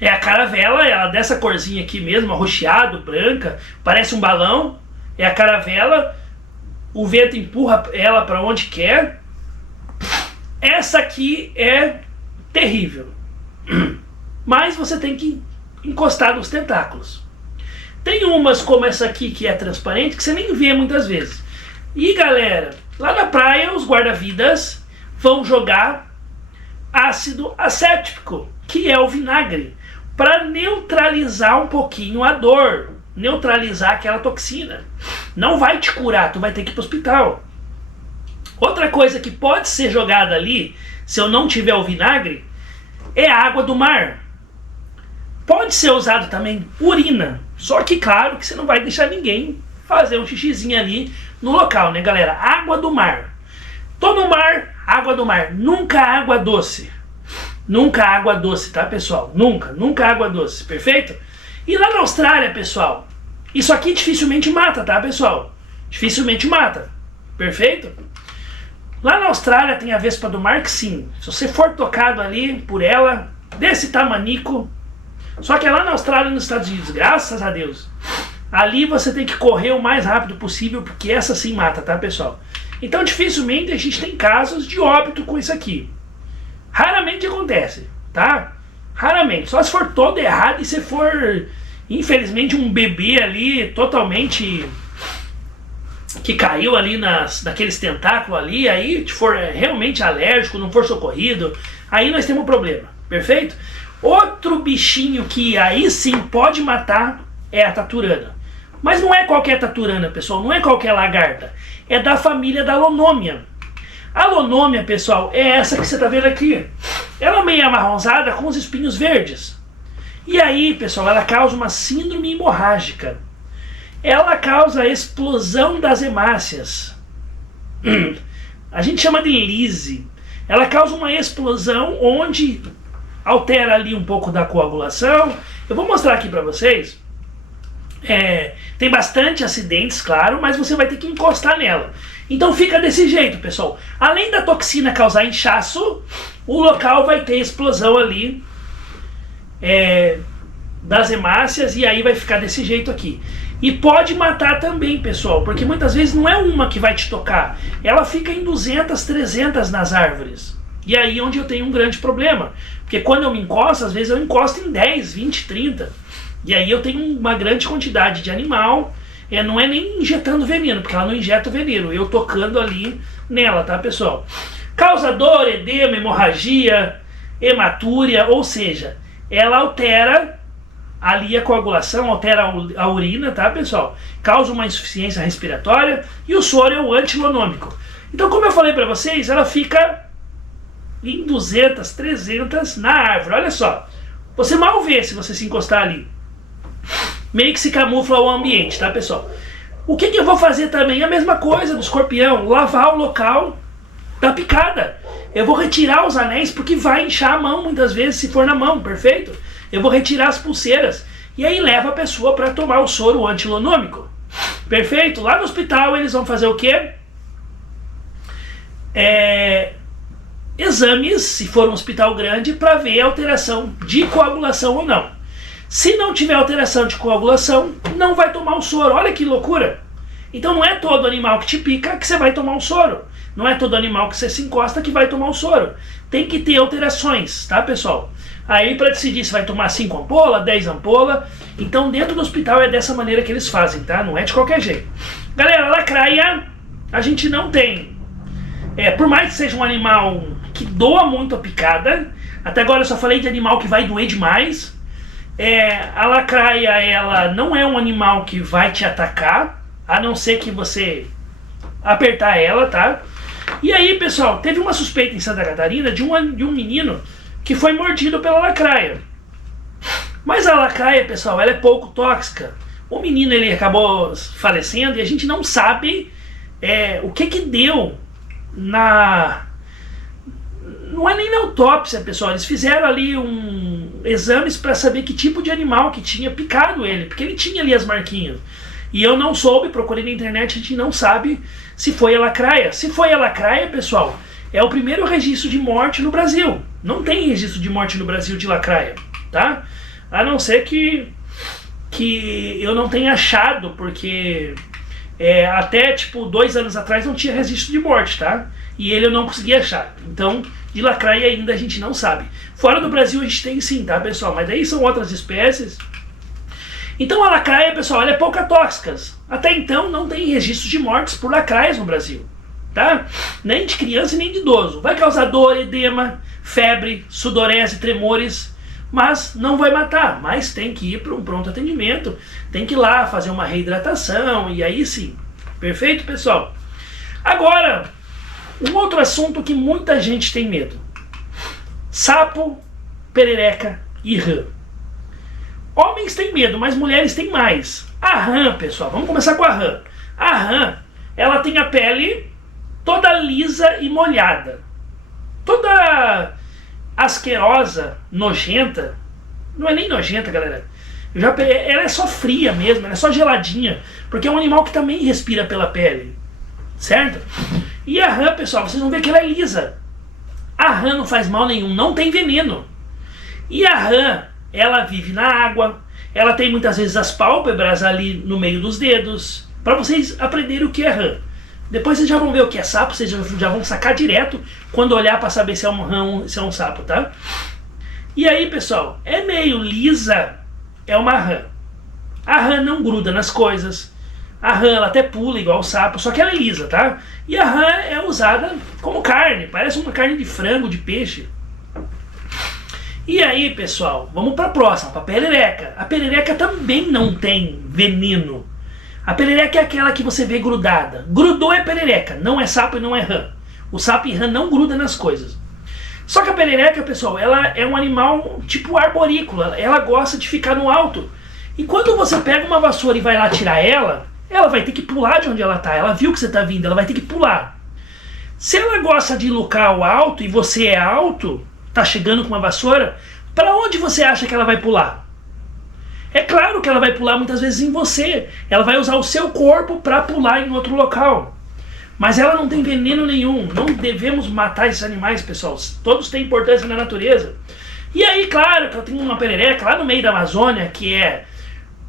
é a caravela, ela dessa corzinha aqui mesmo, arroxeado, branca, parece um balão. É a caravela, o vento empurra ela para onde quer. Essa aqui é terrível. Mas você tem que encostar nos tentáculos. Tem umas como essa aqui que é transparente, que você nem vê muitas vezes. E galera, lá na praia os guarda-vidas vão jogar ácido acético, que é o vinagre, para neutralizar um pouquinho a dor, neutralizar aquela toxina. Não vai te curar, tu vai ter que ir para o hospital. Outra coisa que pode ser jogada ali, se eu não tiver o vinagre, é a água do mar. Pode ser usado também urina, só que claro que você não vai deixar ninguém fazer um xixizinho ali no local, né, galera? Água do mar. Tô no mar, água do mar. Nunca água doce. Nunca água doce, tá, pessoal? Nunca água doce, perfeito? E lá na Austrália, pessoal, isso aqui dificilmente mata, tá, pessoal? Dificilmente mata, perfeito? Lá na Austrália tem a vespa do mar que sim, se você for tocado ali por ela, desse tamanico, só que é lá na Austrália e nos Estados Unidos, graças a Deus, ali você tem que correr o mais rápido possível, porque essa sim mata, tá, pessoal? Então dificilmente a gente tem casos de óbito com isso aqui. Raramente acontece, tá? Raramente, só se for todo errado e se for, infelizmente, um bebê ali totalmente que caiu ali naqueles tentáculos ali, aí se for realmente alérgico, não for socorrido, aí nós temos um problema, perfeito? Outro bichinho que aí sim pode matar é a taturana. Mas não é qualquer taturana, pessoal, não é qualquer lagarta, é da família da Lonômia. A Lonômia, pessoal, é essa que você está vendo aqui. Ela é meio amarronzada com os espinhos verdes. E aí, pessoal, ela causa uma síndrome hemorrágica. Ela causa a explosão das hemácias. A gente chama de lise. Ela causa uma explosão onde altera ali um pouco da coagulação. Eu vou mostrar aqui para vocês. Tem bastante acidentes, claro, mas você vai ter que encostar nela. Então fica desse jeito, pessoal. Além da toxina causar inchaço, o local vai ter explosão ali das hemácias e aí vai ficar desse jeito aqui. E pode matar também, pessoal, porque muitas vezes não é uma que vai te tocar. Ela fica em 200, 300 nas árvores. E aí onde eu tenho um grande problema. Porque quando eu me encosto, às vezes eu encosto em 10, 20, 30. E aí eu tenho uma grande quantidade de animal. Não é nem injetando veneno, porque ela não injeta o veneno. Eu tocando ali nela, tá, pessoal? Causa dor, edema, hemorragia, hematúria, ou seja, ela altera ali a coagulação, altera a urina, tá, pessoal? Causa uma insuficiência respiratória e o soro é o antilonômico. Então, como eu falei para vocês, ela fica em 200, 300 na árvore. Olha só, você mal vê se você se encostar ali. Meio que se camufla o ambiente, tá, pessoal? O que eu vou fazer também? A mesma coisa do escorpião, lavar o local da picada. Eu vou retirar os anéis porque vai inchar a mão muitas vezes se for na mão, perfeito? Eu vou retirar as pulseiras e aí leva a pessoa para tomar o soro antilonômico. Perfeito? Lá no hospital eles vão fazer o quê? Exames, se for um hospital grande, para ver a alteração de coagulação ou não. Se não tiver alteração de coagulação, não vai tomar o soro. Olha que loucura! Então não é todo animal que te pica que você vai tomar o soro. Não é todo animal que você se encosta que vai tomar o soro. Tem que ter alterações, tá, pessoal? Aí para decidir se vai tomar 5 ampolas, 10 ampolas. Então dentro do hospital é dessa maneira que eles fazem, tá? Não é de qualquer jeito. Galera, lacraia a gente não tem. Por mais que seja um animal que doa muito a picada, até agora eu só falei de animal que vai doer demais. A lacraia, ela não é um animal que vai te atacar, a não ser que você apertar ela, tá? E aí, pessoal, teve uma suspeita em Santa Catarina de um menino que foi mordido pela lacraia. Mas a lacraia, pessoal, ela é pouco tóxica. O menino, ele acabou falecendo e a gente não sabe o que deu não é nem na autópsia, pessoal. Eles fizeram ali exames para saber que tipo de animal que tinha picado ele, porque ele tinha ali as marquinhas. E eu não soube, procurei na internet, a gente não sabe se foi a lacraia. Se foi a lacraia, pessoal, é o primeiro registro de morte no Brasil. Não tem registro de morte no Brasil de lacraia, tá? A não ser que eu não tenha achado, porque até tipo 2 anos atrás não tinha registro de morte, tá? E ele eu não consegui achar. Então, de lacraia ainda a gente não sabe. Fora do Brasil a gente tem sim, tá, pessoal? Mas daí são outras espécies. Então a lacraia, pessoal, ela é pouca tóxica. Até então não tem registro de mortes por lacraias no Brasil, tá? Nem de criança nem de idoso. Vai causar dor, edema, febre, sudorese, tremores, mas não vai matar. Mas tem que ir para um pronto atendimento, tem que ir lá fazer uma reidratação e aí sim. Perfeito, pessoal? Agora, Um outro assunto que muita gente tem medo: sapo, perereca e rã. Homens têm medo, mas mulheres têm mais. A rã, pessoal, vamos começar com a rã. A rã, ela tem a pele toda lisa e molhada, toda asquerosa, nojenta. Não é nem nojenta, galera. Ela é só fria mesmo, ela é só geladinha, porque é um animal que também respira pela pele, certo? E a rã, pessoal, vocês vão ver que ela é lisa. A rã não faz mal nenhum, não tem veneno. E a rã, ela vive na água, ela tem muitas vezes as pálpebras ali no meio dos dedos, para vocês aprenderem o que é rã. Depois vocês já vão ver o que é sapo, vocês já vão sacar direto quando olhar para saber se é um rã, se é um sapo, tá? E aí, pessoal, é meio lisa, é uma rã. A rã não gruda nas coisas. A rã, ela até pula igual o sapo, só que ela é lisa, tá? E a rã é usada como carne, parece uma carne de frango, de peixe. E aí, pessoal, vamos para a próxima, para a perereca. A perereca também não tem veneno. A perereca é aquela que você vê grudada. Grudou é perereca, não é sapo e não é rã. O sapo e rã não grudam nas coisas. Só que a perereca, pessoal, ela é um animal tipo arborícola. Ela gosta de ficar no alto. E quando você pega uma vassoura e vai lá tirar ela vai ter que pular de onde ela tá. Ela viu que você tá vindo, ela vai ter que pular. Se ela gosta de local alto e você é alto, tá chegando com uma vassoura, para onde você acha que ela vai pular? É claro que ela vai pular muitas vezes em você. Ela vai usar o seu corpo para pular em outro local. Mas ela não tem veneno nenhum. Não devemos matar esses animais, pessoal. Todos têm importância na natureza. E aí, claro, que eu tenho uma perereca lá no meio da Amazônia, que é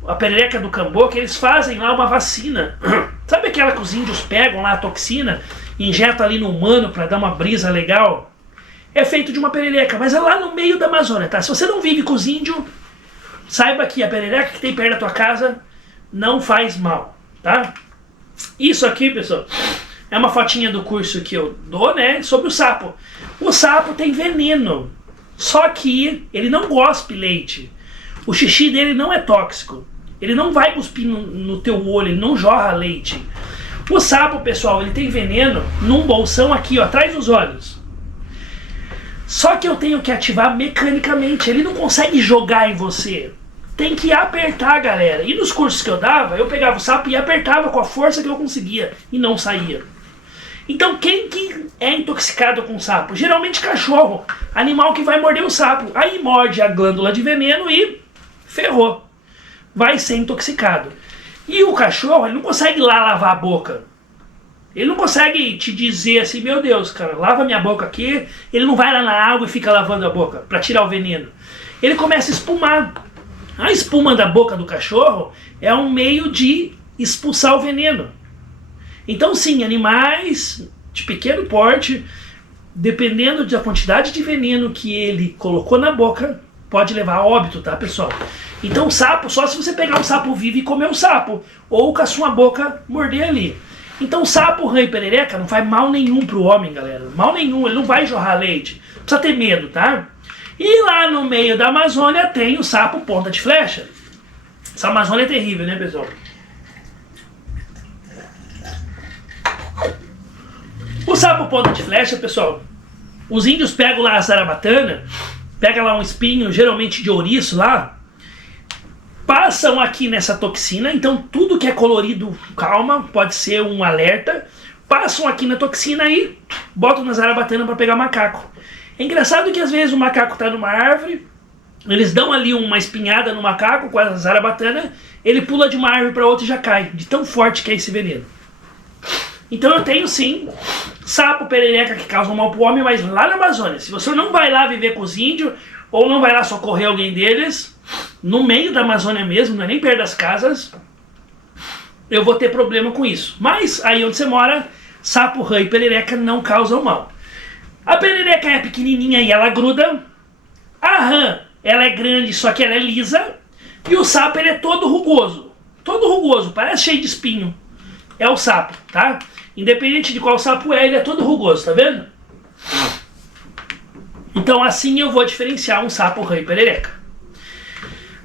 a perereca do Cambô, que eles fazem lá uma vacina. Sabe aquela que os índios pegam lá a toxina e injetam ali no humano para dar uma brisa legal? É feito de uma perereca, mas é lá no meio da Amazônia, tá? Se você não vive com os índios, saiba que a perereca que tem perto da tua casa não faz mal, tá? Isso aqui, pessoal, é uma fotinha do curso que eu dou, né, sobre o sapo. O sapo tem veneno, só que ele não gospe leite. O xixi dele não é tóxico. Ele não vai cuspir no teu olho, ele não jorra leite. O sapo, pessoal, ele tem veneno num bolsão aqui, ó, atrás dos olhos. Só que eu tenho que ativar mecanicamente, ele não consegue jogar em você. Tem que apertar, galera. E nos cursos que eu dava, eu pegava o sapo e apertava com a força que eu conseguia e não saía. Então quem que é intoxicado com sapo? Geralmente cachorro, animal que vai morder o sapo. Aí morde a glândula de veneno e ferrou. Vai ser intoxicado. E o cachorro, ele não consegue lá lavar a boca. Ele não consegue te dizer assim, meu Deus, cara, lava minha boca aqui. Ele não vai lá na água e fica lavando a boca para tirar o veneno. Ele começa a espumar. A espuma da boca do cachorro é um meio de expulsar o veneno. Então sim, animais de pequeno porte, dependendo da quantidade de veneno que ele colocou na boca, pode levar a óbito, tá, pessoal? Então o sapo, só se você pegar um sapo vivo e comer o sapo, ou com a sua boca morder ali. Então sapo, rã e perereca não faz mal nenhum pro homem, galera. Mal nenhum, ele não vai jorrar leite. Não precisa ter medo, tá? E lá no meio da Amazônia tem o sapo ponta de flecha. Essa Amazônia é terrível, né, pessoal? O sapo ponta de flecha, pessoal, os índios pegam lá a zarabatana, pegam lá um espinho, geralmente de ouriço lá, passam aqui nessa toxina, então tudo que é colorido, calma, pode ser um alerta, passam aqui na toxina e botam na zarabatana para pegar macaco. É engraçado que às vezes o macaco está numa árvore, eles dão ali uma espinhada no macaco com a zarabatana, ele pula de uma árvore para outra e já cai, de tão forte que é esse veneno. Então eu tenho sim sapo, perereca que causam mal pro homem, mas lá na Amazônia, se você não vai lá viver com os índios, ou não vai lá socorrer alguém deles, no meio da Amazônia mesmo, não é nem perto das casas, eu vou ter problema com isso. Mas aí onde você mora, sapo, rã e perereca não causam mal. A perereca é pequenininha e ela gruda. A rã, ela é grande, só que ela é lisa. E o sapo, ele é todo rugoso. Todo rugoso, parece cheio de espinho. É o sapo, tá? Independente de qual sapo é, ele é todo rugoso, tá vendo? Então assim eu vou diferenciar um sapo, rã e perereca.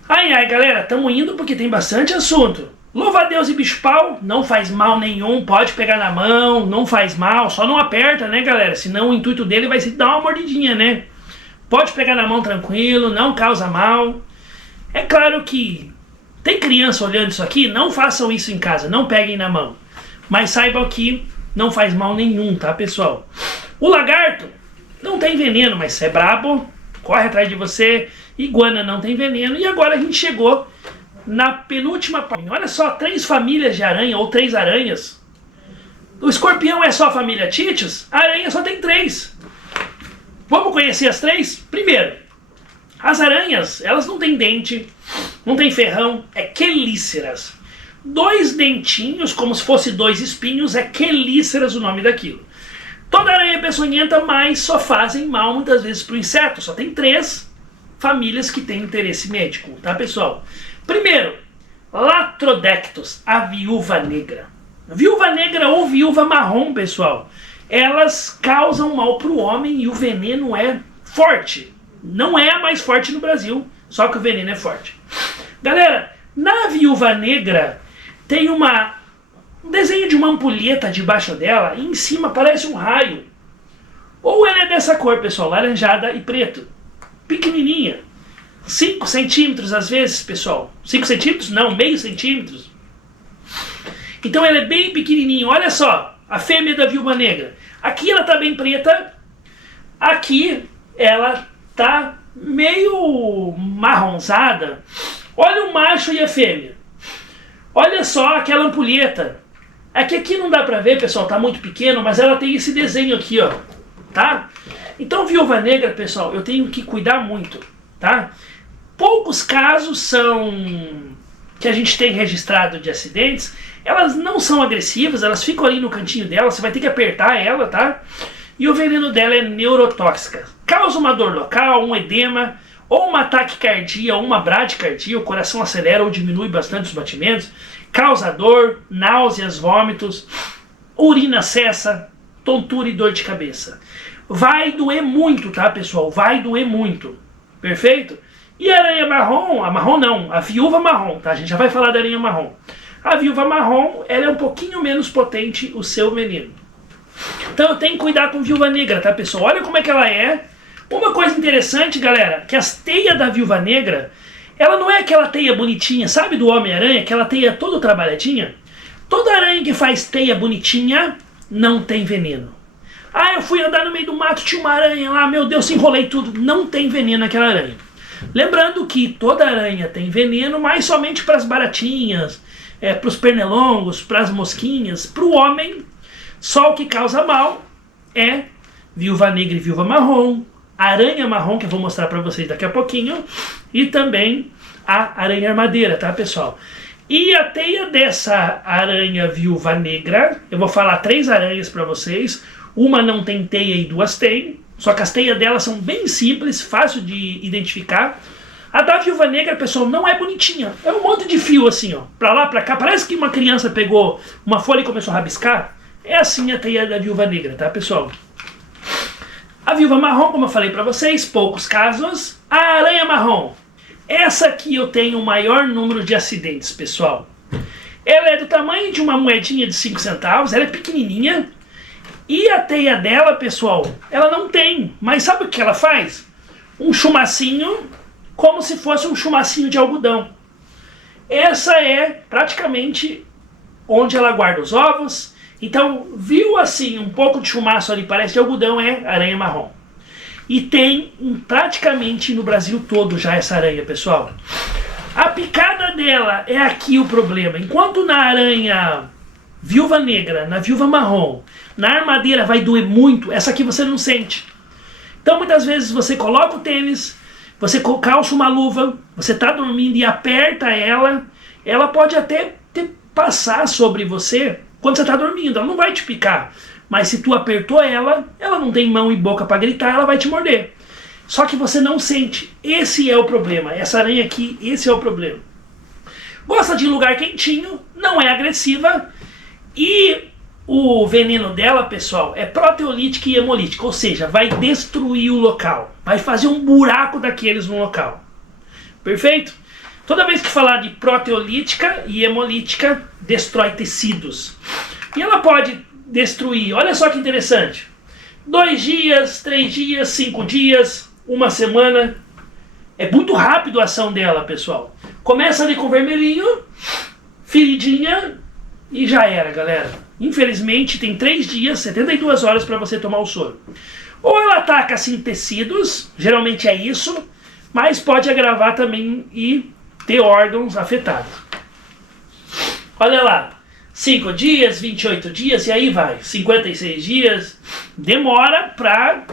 Ai, ai, galera, estamos indo porque tem bastante assunto. Louva a Deus e bicho-pau, não faz mal nenhum, pode pegar na mão, não faz mal, só não aperta, né, galera? Senão o intuito dele vai ser dar uma mordidinha, né? Pode pegar na mão tranquilo, não causa mal. É claro que tem criança olhando isso aqui, não façam isso em casa, não peguem na mão. Mas saibam que não faz mal nenhum, tá, pessoal? O lagarto não tem veneno, mas se é brabo, corre atrás de você. Iguana não tem veneno. E agora a gente chegou na penúltima parte. Olha só, 3 famílias de aranha, ou 3 aranhas. O escorpião é só a família Titius, a aranha só tem 3. Vamos conhecer as 3? Primeiro, as aranhas, elas não têm dente, não tem ferrão, é quelíceras. 2 dentinhos, como se fosse 2 espinhos, é quelíceras o nome daquilo. Toda aranha é peçonhenta, mas só fazem mal muitas vezes para o inseto. Só tem 3 famílias que têm interesse médico, tá, pessoal? Primeiro, Latrodectus, a viúva negra. Viúva negra ou viúva marrom, pessoal, elas causam mal para o homem e o veneno é forte. Não é a mais forte no Brasil, só que o veneno é forte. Galera, na viúva negra tem um desenho de uma ampulheta debaixo dela e em cima parece um raio. Ou ela é dessa cor, pessoal, laranjada e preto. Pequenininha. 5 centímetros às vezes, pessoal. 5 centímetros? Não, meio centímetros. Então ela é bem pequenininha. Olha só, a fêmea da viúva negra. Aqui ela tá bem preta. Aqui ela tá meio marronzada. Olha o macho e a fêmea. Olha só aquela ampulheta. Aqui não dá pra ver, pessoal, tá muito pequeno, mas ela tem esse desenho aqui, ó. Tá? Então viúva negra, pessoal, eu tenho que cuidar muito, tá? Poucos casos são que a gente tem registrado de acidentes. Elas não são agressivas, elas ficam ali no cantinho dela, você vai ter que apertar ela, tá? E o veneno dela é neurotóxica. Causa uma dor local, um edema, ou uma taquicardia, ou uma bradicardia, o coração acelera ou diminui bastante os batimentos. Causa dor, náuseas, vômitos, urina cessa, tontura e dor de cabeça. Vai doer muito, tá, pessoal? Vai doer muito. Perfeito? E a aranha marrom, a marrom não, a viúva marrom, tá? A gente já vai falar da aranha marrom. A viúva marrom, ela é um pouquinho menos potente o seu veneno. Então eu tenho que cuidar com viúva negra, tá, pessoal? Olha como é que ela é. Uma coisa interessante, galera, que as teias da viúva negra, ela não é aquela teia bonitinha, sabe, do Homem-Aranha? Aquela teia toda trabalhadinha. Toda aranha que faz teia bonitinha não tem veneno. Ah, eu fui andar no meio do mato, tinha uma aranha lá, meu Deus, enrolei tudo. Não tem veneno naquela aranha. Lembrando que toda aranha tem veneno, mas somente para as baratinhas, para os pernilongos, para as mosquinhas. Para o homem, só o que causa mal é viúva negra e viúva marrom, aranha marrom, que eu vou mostrar para vocês daqui a pouquinho, e também a aranha armadeira, tá, pessoal? E a teia dessa aranha viúva negra, eu vou falar 3 aranhas para vocês. Uma não tem teia e 2 tem. Só que as teias delas são bem simples, fácil de identificar. A da viúva negra, pessoal, não é bonitinha. É um monte de fio assim, ó. Pra lá, pra cá. Parece que uma criança pegou uma folha e começou a rabiscar. É assim a teia da viúva negra, tá, pessoal? A viúva marrom, como eu falei pra vocês, poucos casos. A aranha marrom. Essa aqui eu tenho o maior número de acidentes, pessoal. Ela é do tamanho de uma moedinha de 5 centavos. Ela é pequenininha. E a teia dela, pessoal, ela não tem. Mas sabe o que ela faz? Um chumacinho, como se fosse um chumacinho de algodão. Essa é praticamente onde ela guarda os ovos. Então, viu assim, um pouco de chumaço ali, parece de algodão, é aranha marrom. E tem praticamente no Brasil todo já essa aranha, pessoal. A picada dela é aqui o problema. Enquanto na aranha viúva negra, na viúva marrom, na armadeira vai doer muito, essa aqui você não sente. Então muitas vezes você coloca o tênis, você calça uma luva, você está dormindo e aperta ela, ela pode até passar sobre você quando você está dormindo, ela não vai te picar. Mas se tu apertou ela, ela não tem mão e boca para gritar, ela vai te morder. Só que você não sente. Esse é o problema. Essa aranha aqui, esse é o problema. Gosta de lugar quentinho, não é agressiva. E o veneno dela, pessoal, é proteolítico e hemolítico. Ou seja, vai destruir o local. Vai fazer um buraco daqueles no local. Perfeito? Toda vez que falar de proteolítica e hemolítica, destrói tecidos. E ela pode destruir, olha só que interessante, 2 dias, 3 dias, 5 dias, 1 semana. É muito rápido a ação dela, pessoal. Começa ali com vermelhinho, feridinha e já era, galera. Infelizmente tem 3 dias, 72 horas para você tomar o soro. Ou ela ataca assim tecidos, geralmente é isso, mas pode agravar também e ter órgãos afetados. Olha lá, 5 dias, 28 dias e aí vai, 56 dias. Demora pra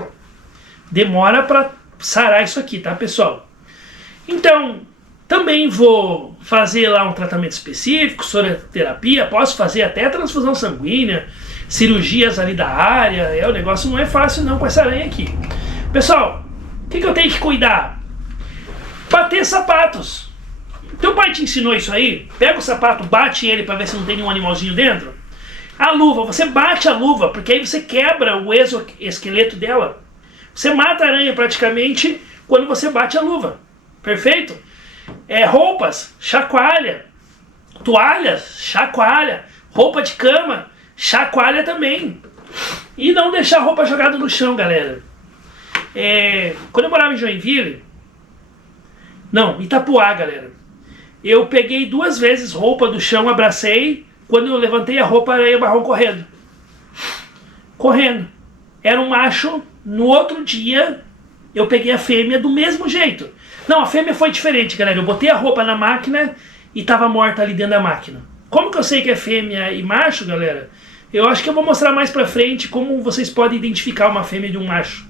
sarar isso aqui, tá, pessoal? Então, também vou fazer lá um tratamento específico, soroterapia, posso fazer até transfusão sanguínea, cirurgias ali da área. O negócio não é fácil não com essa aranha aqui. Pessoal, o que eu tenho que cuidar? Bater sapatos. Teu pai te ensinou isso aí? Pega o sapato, bate ele para ver se não tem nenhum animalzinho dentro. A luva, você bate a luva, porque aí você quebra o exoesqueleto dela. Você mata a aranha praticamente quando você bate a luva. Perfeito? Roupas, chacoalha. Toalhas, chacoalha. Roupa de cama, chacoalha também. E não deixar a roupa jogada no chão, galera. Quando eu morava em Joinville... Não, Itapuá, galera. Eu peguei 2 vezes roupa do chão, abracei. Quando eu levantei a roupa, a aranha marrom correndo. Correndo. Era um macho. No outro dia, eu peguei a fêmea do mesmo jeito. Não, a fêmea foi diferente, galera. Eu botei a roupa na máquina e tava morta ali dentro da máquina. Como que eu sei que é fêmea e macho, galera? Eu acho que eu vou mostrar mais pra frente como vocês podem identificar uma fêmea de um macho.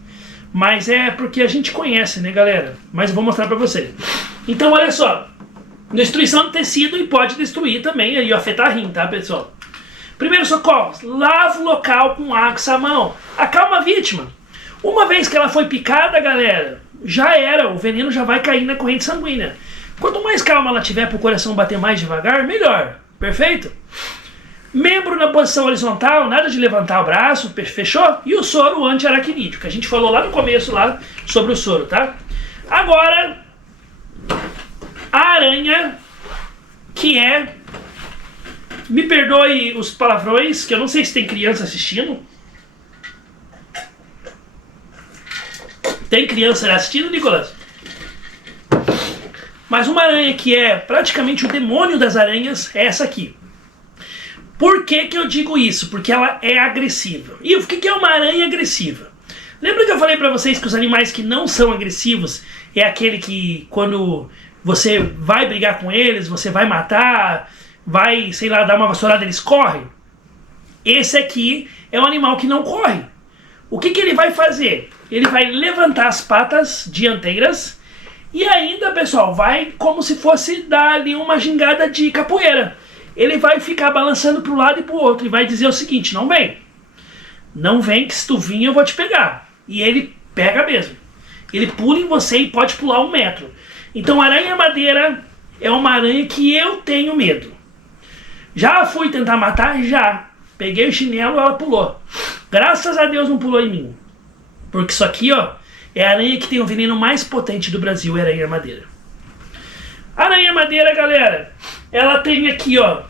Mas é porque a gente conhece, né, galera? Mas eu vou mostrar pra vocês. Então, olha só. Destruição do tecido e pode destruir também e afetar rim, tá, pessoal? Primeiro socorro. Lava o local com água e sabão. Acalma a vítima. Uma vez que ela foi picada, galera, já era. O veneno já vai cair na corrente sanguínea. Quanto mais calma ela tiver para o coração bater mais devagar, melhor. Perfeito? Membro na posição horizontal, nada de levantar o braço, fechou? E o soro anti-aracnídeo, que a gente falou lá no começo lá sobre o soro, tá? Agora, a aranha, que é... Me perdoe os palavrões, que eu não sei se tem criança assistindo. Tem criança assistindo, Nicolas? Mas uma aranha que é praticamente o demônio das aranhas é essa aqui. Por que que eu digo isso? Porque ela é agressiva. E o que é uma aranha agressiva? Lembra que eu falei pra vocês que os animais que não são agressivos é aquele que quando você vai brigar com eles, você vai matar, vai, sei lá, dar uma vassourada, eles correm? Esse aqui é um animal que não corre. O que ele vai fazer? Ele vai levantar as patas dianteiras e ainda, pessoal, vai como se fosse dar ali uma gingada de capoeira. Ele vai ficar balançando para um lado e para o outro e vai dizer o seguinte: não vem. Não vem, que se tu vir eu vou te pegar. E ele pega mesmo. Ele pula em você e pode pular 1 metro. Então a aranha-madeira é uma aranha que eu tenho medo. Já fui tentar matar? Já. Peguei o chinelo, ela pulou. Graças a Deus não pulou em mim. Porque isso aqui, ó, é a aranha que tem o veneno mais potente do Brasil, é a aranha-madeira. Aranha-madeira, galera, ela tem aqui, ó,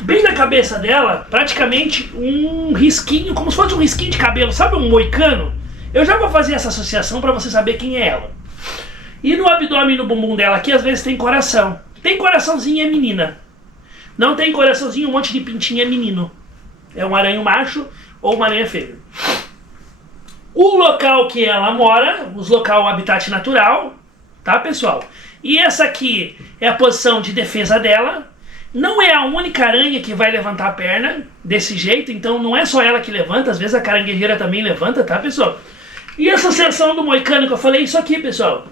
bem na cabeça dela, praticamente um risquinho, como se fosse um risquinho de cabelo, sabe um moicano? Eu já vou fazer essa associação para você saber quem é ela. E no abdômen e no bumbum dela aqui, às vezes tem coração. Tem coraçãozinho, é menina. Não tem coraçãozinho, um monte de pintinho, é menino. É um aranho macho ou uma aranha fêmea. O local que ela mora, os local, o habitat natural, tá, pessoal? E essa aqui é a posição de defesa dela. Não é a única aranha que vai levantar a perna desse jeito, então não é só ela que levanta, às vezes a caranguejeira também levanta, tá, pessoal? E essa seção do moicano que eu falei, isso aqui, pessoal.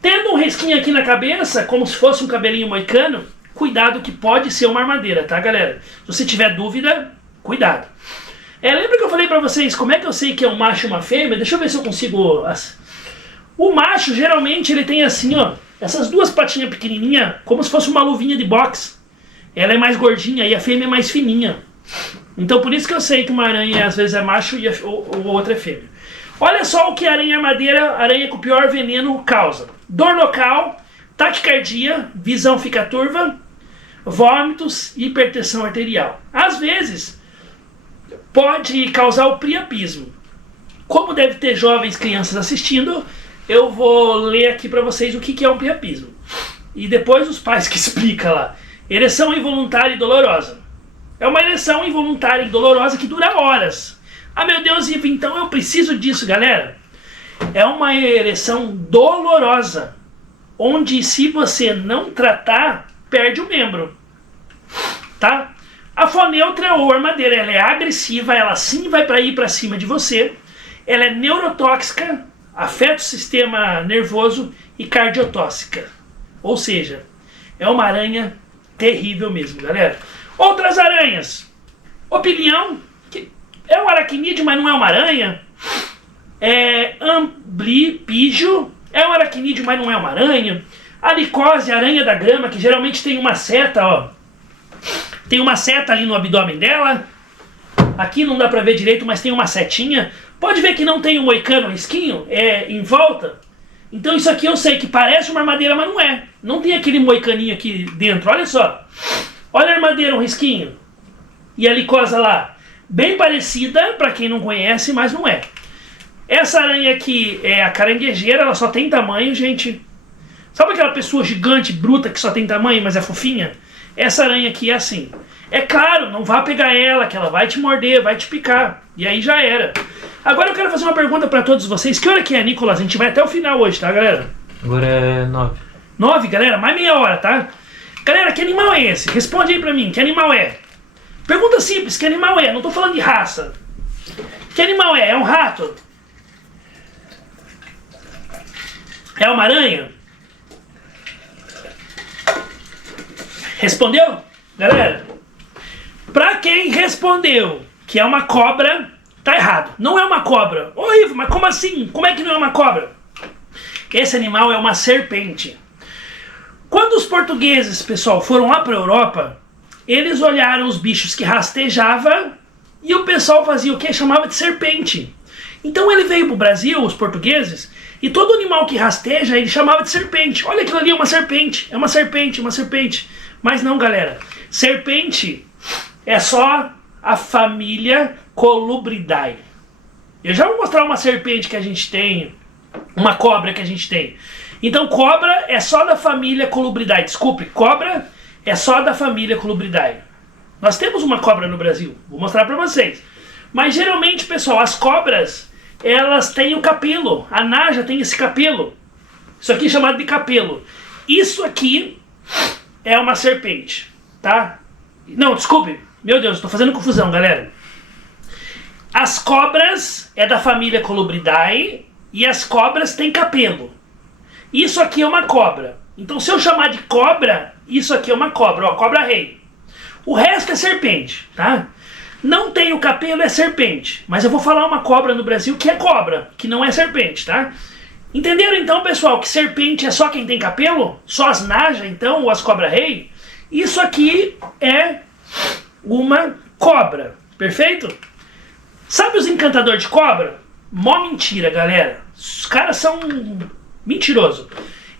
Tendo um risquinho aqui na cabeça, como se fosse um cabelinho moicano, cuidado que pode ser uma armadeira, tá, galera? Se você tiver dúvida, cuidado. Lembra que eu falei pra vocês como é que eu sei que é um macho e uma fêmea? Deixa eu ver se eu consigo... O macho, geralmente, ele tem assim, ó, essas 2 patinhas pequenininhas, como se fosse uma luvinha de boxe. Ela é mais gordinha e a fêmea é mais fininha. Então por isso que eu sei que uma aranha às vezes é macho e o outra é fêmea. Olha só o que a aranha-madeira, aranha com o pior veneno, causa. Dor local, taquicardia, visão fica turva, vômitos e hipertensão arterial. Às vezes, pode causar o priapismo. Como deve ter jovens crianças assistindo, eu vou ler aqui para vocês o que é um priapismo. E depois os pais que explicam lá. Ereção involuntária e dolorosa. É uma ereção involuntária e dolorosa que dura horas. Ah, meu Deus, Ivo, então eu preciso disso, galera. É uma ereção dolorosa, onde se você não tratar, perde o membro. Tá? A foneutra ou armadeira, ela é agressiva, ela sim vai para ir para cima de você. Ela é neurotóxica, afeta o sistema nervoso e cardiotóxica. Ou seja, é uma aranha terrível mesmo, galera. Outras aranhas. Opinião, que é um aracnídeo, mas não é uma aranha. É amblipígio, é um aracnídeo, mas não é uma aranha. A licose, a aranha da grama, que geralmente tem uma seta, ó. Tem uma seta ali no abdômen dela. Aqui não dá pra ver direito, mas tem uma setinha. Pode ver que não tem um moicano, um risquinho, em volta. Então isso aqui eu sei que parece uma armadeira, mas não é. Não tem aquele moicaninho aqui dentro, olha só. Olha a armadeira, um risquinho. E a licosa lá. Bem parecida, pra quem não conhece, mas não é. Essa aranha aqui é a caranguejeira, ela só tem tamanho, gente. Sabe aquela pessoa gigante, bruta, que só tem tamanho, mas é fofinha? Essa aranha aqui é assim. É claro, não vá pegar ela, que ela vai te morder, vai te picar. E aí já era. Agora eu quero fazer uma pergunta pra todos vocês. Que hora que é, Nicolas? A gente vai até o final hoje, tá, galera? Agora é 9. 9, galera? Mais meia hora, tá? Galera, que animal é esse? Responde aí pra mim, que animal é? Pergunta simples, que animal é? Não tô falando de raça. Que animal é? É um rato? É uma aranha? Respondeu? Galera, pra quem respondeu que é uma cobra, tá errado. Não é uma cobra. Ô Ivo, mas como assim? Como é que não é uma cobra? Esse animal é uma serpente. Quando os portugueses, pessoal, foram lá pra Europa, eles olharam os bichos que rastejavam e o pessoal fazia o que? Chamava de serpente. Então ele veio pro Brasil, os portugueses, e todo animal que rasteja ele chamava de serpente. Olha aquilo ali, é uma serpente. É uma serpente, uma serpente. Mas não, galera. Serpente é só a família Colubridae. Eu já vou mostrar uma serpente que a gente tem, uma cobra que a gente tem. Então cobra é só da família Colubridae. Desculpe, cobra é só da família Colubridae. Nós temos uma cobra no Brasil, vou mostrar pra vocês. Mas geralmente, pessoal, as cobras, elas têm o capelo. A naja tem esse capelo. Isso aqui é chamado de capelo. Isso aqui é uma serpente, tá? Não, desculpe. Meu Deus, estou fazendo confusão, galera. As cobras é da família Colubridae e as cobras têm capelo. Isso aqui é uma cobra. Então, se eu chamar de cobra, isso aqui é uma cobra, ó, cobra-rei. O resto é serpente, tá? Não tem o capelo, é serpente. Mas eu vou falar uma cobra no Brasil que é cobra, que não é serpente, tá? Entenderam então, pessoal, que serpente é só quem tem capelo? Só as naja, então, ou as cobra-rei? Isso aqui é uma cobra, perfeito? Sabe os encantadores de cobra? Mó mentira, galera. Os caras são mentirosos.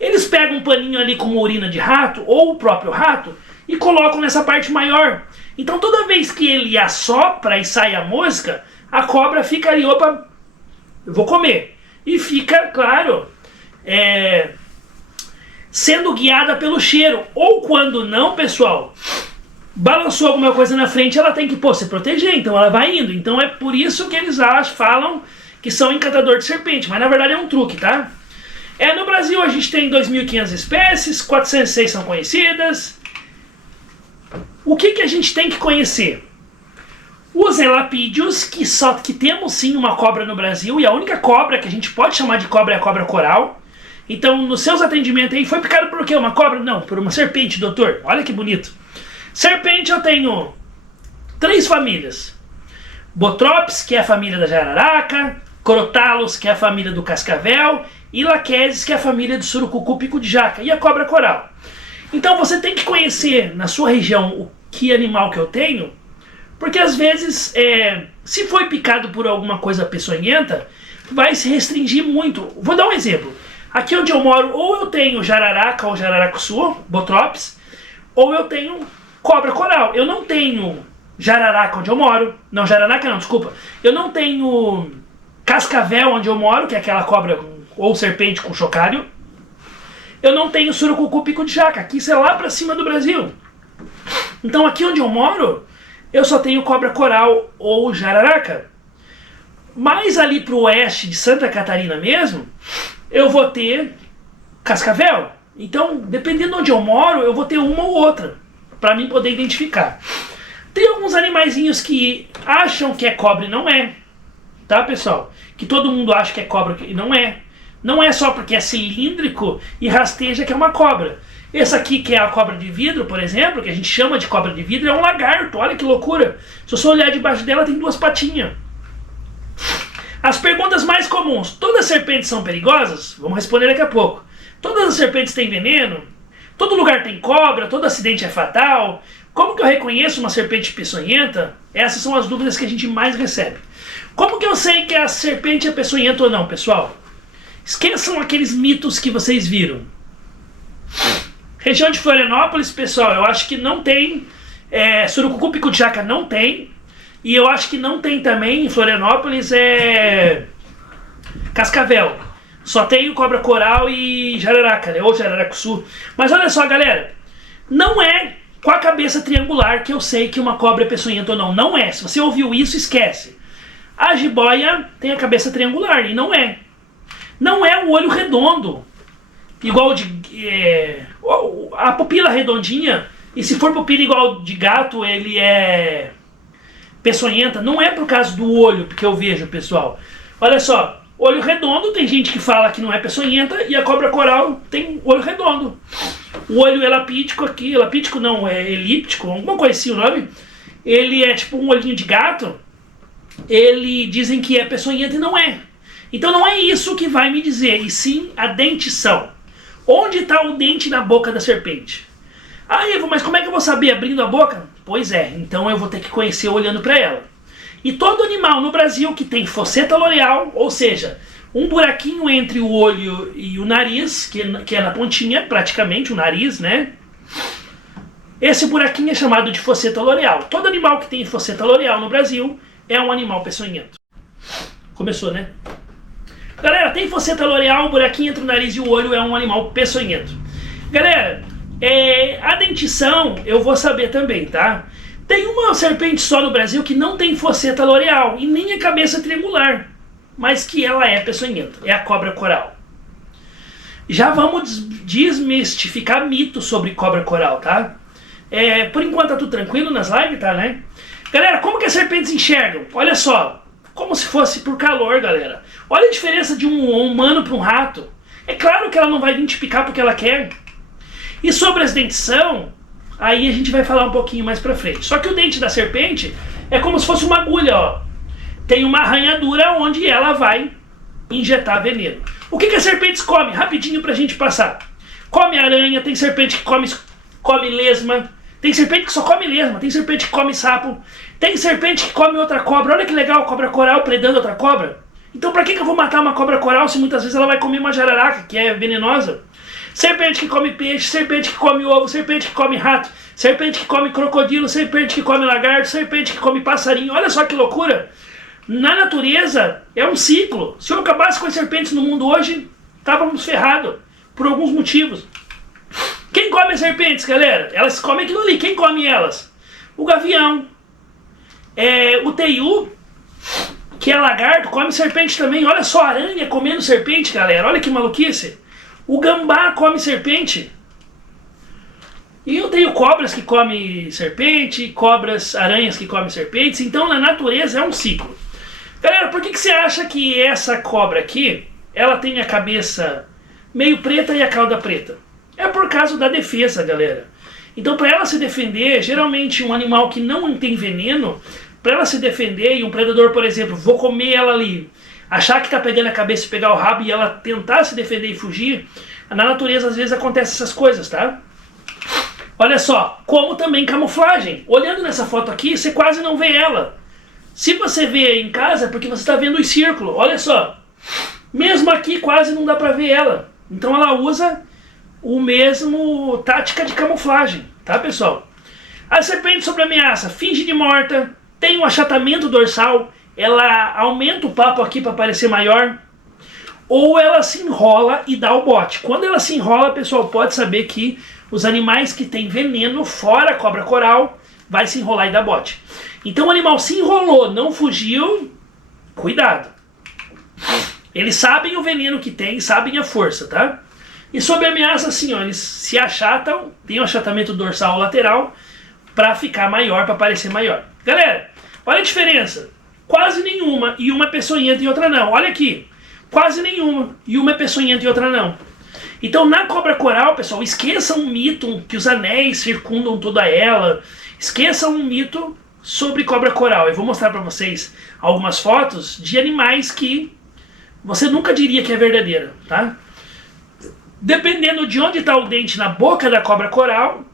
Eles pegam um paninho ali com uma urina de rato, ou o próprio rato, e colocam nessa parte maior. Então toda vez que ele assopra e sai a mosca, a cobra fica ali, opa, eu vou comer. E fica, claro, sendo guiada pelo cheiro. Ou quando não, pessoal, balançou alguma coisa na frente, ela tem que, se proteger, então ela vai indo. Então é por isso que eles falam que são encantador de serpente, mas na verdade é um truque, tá? No Brasil a gente tem 2.500 espécies, 406 são conhecidas. O que a gente tem que conhecer? Os elapídeos, que temos sim uma cobra no Brasil, e a única cobra que a gente pode chamar de cobra é a cobra coral. Então, nos seus atendimentos aí, foi picado por quê? Uma cobra? Não, por uma serpente, doutor. Olha que bonito. Serpente eu tenho 3 famílias. Botrops, que é a família da jararaca, Crotalus, que é a família do cascavel, e Lachesis, que é a família do surucucu pico de jaca, e a cobra coral. Então você tem que conhecer na sua região o que animal que eu tenho, porque às vezes, se foi picado por alguma coisa peçonhenta, vai se restringir muito. Vou dar um exemplo. Aqui onde eu moro, ou eu tenho jararaca ou jararacuçu, botrops, ou eu tenho cobra coral. Eu não tenho jararaca onde eu moro. Não, jararaca não, desculpa. Eu não tenho cascavel onde eu moro, que é aquela cobra ou serpente com chocalho. Eu não tenho surucucu pico de jaca, que isso é lá pra cima do Brasil. Então aqui onde eu moro, eu só tenho cobra coral ou jararaca. Mais ali pro oeste de Santa Catarina mesmo, eu vou ter cascavel. Então, dependendo de onde eu moro, eu vou ter uma ou outra, para mim poder identificar. Tem alguns animaizinhos que acham que é cobra e não é, tá, pessoal? Que todo mundo acha que é cobra e não é. Não é só porque é cilíndrico e rasteja que é uma cobra. Essa aqui, que é a cobra de vidro, por exemplo, que a gente chama de cobra de vidro, é um lagarto. Olha que loucura. Se você olhar debaixo dela, tem 2 patinhas. As perguntas mais comuns. Todas as serpentes são perigosas? Vamos responder daqui a pouco. Todas as serpentes têm veneno? Todo lugar tem cobra? Todo acidente é fatal? Como que eu reconheço uma serpente peçonhenta? Essas são as dúvidas que a gente mais recebe. Como que eu sei que a serpente é peçonhenta ou não, pessoal? Esqueçam aqueles mitos que vocês viram. Região de Florianópolis, pessoal, eu acho que não tem. Surucucu pico de jaca não tem. E eu acho que não tem também em Florianópolis cascavel. Só tem cobra coral e jararaca, né? Ou jararacuçu. Mas olha só, galera. Não é com a cabeça triangular que eu sei que uma cobra é peçonhenta ou não. Não é. Se você ouviu isso, esquece. A jiboia tem a cabeça triangular e não é. Não é o olho redondo. Igual a pupila redondinha. E se for pupila igual de gato, ele é peçonhenta. Não é por causa do olho que eu vejo, pessoal. Olha só, olho redondo, tem gente que fala que não é peçonhenta, e a cobra coral tem olho redondo. O olho elapítico aqui, elapítico não, é elíptico, alguma coisa assim o nome. Ele é tipo um olhinho de gato. Ele dizem que é peçonhenta e não é. Então não é isso que vai me dizer, e sim a dentição. Onde está o dente na boca da serpente? Ah, Ivo, mas como é que eu vou saber abrindo a boca? Pois é, então eu vou ter que conhecer olhando para ela. E todo animal no Brasil que tem fosseta loreal, ou seja, um buraquinho entre o olho e o nariz, que é na pontinha, praticamente, o nariz, né? Esse buraquinho é chamado de fosseta loreal. Todo animal que tem fosseta loreal no Brasil é um animal peçonhento. Começou, né? Galera, tem fosseta loreal, um buraquinho entre o nariz e o olho, é um animal peçonhento. Galera, a dentição eu vou saber também, tá? Tem uma serpente só no Brasil que não tem fosseta loreal e nem a cabeça triangular, mas que ela é peçonhenta, é a cobra coral. Já vamos desmistificar mitos sobre cobra coral, tá? Por enquanto tá tudo tranquilo nas lives, tá, né? Galera, como que as serpentes enxergam? Olha só. Como se fosse por calor, galera. Olha a diferença de um humano para um rato. É claro que ela não vai vir te picar porque ela quer. E sobre as dentição, aí a gente vai falar um pouquinho mais pra frente. Só que o dente da serpente é como se fosse uma agulha, ó. Tem uma arranhadura onde ela vai injetar veneno. O que as serpentes comem? Rapidinho pra gente passar. Come aranha, tem serpente que come lesma. Tem serpente que só come lesma, tem serpente que come sapo, tem serpente que come outra cobra. Olha que legal, cobra coral predando outra cobra. Então pra que eu vou matar uma cobra coral se muitas vezes ela vai comer uma jararaca, que é venenosa? Serpente que come peixe, serpente que come ovo, serpente que come rato, serpente que come crocodilo, serpente que come lagarto, serpente que come passarinho. Olha só que loucura. Na natureza é um ciclo. Se eu acabasse com as serpentes no mundo hoje, estávamos ferrados, por alguns motivos. Quem come as serpentes, galera? Elas comem aquilo ali. Quem come elas? O gavião. O teiu, que é lagarto, come serpente também. Olha só, aranha comendo serpente, galera. Olha que maluquice. O gambá come serpente. E eu tenho cobras que comem serpente, aranhas que comem serpentes. Então, na natureza é um ciclo. Galera, por que você acha que essa cobra aqui, ela tem a cabeça meio preta e a cauda preta? É por causa da defesa, galera. Então, para ela se defender, geralmente um animal que não tem veneno, para ela se defender, e um predador, por exemplo, vou comer ela ali, achar que tá pegando a cabeça e pegar o rabo e ela tentar se defender e fugir, na natureza às vezes acontecem essas coisas, tá? Olha só, como também camuflagem. Olhando nessa foto aqui, você quase não vê ela. Se você vê em casa, é porque você está vendo os círculos. Olha só, mesmo aqui quase não dá para ver ela. Então ela usa o mesmo tática de camuflagem, tá, pessoal? A serpente sob ameaça finge de morta, tem um achatamento dorsal, ela aumenta o papo aqui para parecer maior, ou ela se enrola e dá o bote. Quando ela se enrola, pessoal, pode saber que os animais que têm veneno, fora a cobra coral, vai se enrolar e dar bote. Então o animal se enrolou, não fugiu, cuidado. Eles sabem o veneno que tem, sabem a força, tá? E sob ameaça, assim, ó, eles se achatam, tem um achatamento dorsal lateral, para ficar maior, para parecer maior. Galera, olha a diferença. Quase nenhuma e uma é peçonhenta e outra não. Olha aqui. Quase nenhuma e uma é peçonhenta e outra não. Então na cobra coral, pessoal, esqueçam um mito que os anéis circundam toda ela. Esqueçam um mito sobre cobra coral. Eu vou mostrar para vocês algumas fotos de animais que você nunca diria que é verdadeira, tá? Dependendo de onde está o dente na boca da cobra coral,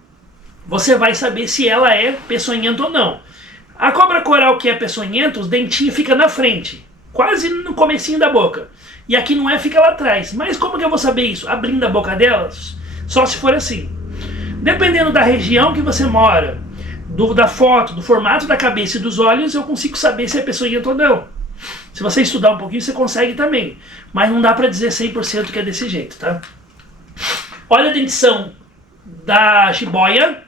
você vai saber se ela é peçonhenta ou não. A cobra coral que é peçonhenta, os dentinhos ficam na frente, quase no comecinho da boca. E aqui não é, fica lá atrás. Mas como que eu vou saber isso? Abrindo a boca delas? Só se for assim. Dependendo da região que você mora, da foto, do formato da cabeça e dos olhos, eu consigo saber se é peçonhenta ou não. Se você estudar um pouquinho, você consegue também. Mas não dá pra dizer 100% que é desse jeito, tá? Olha a dentição da jiboia.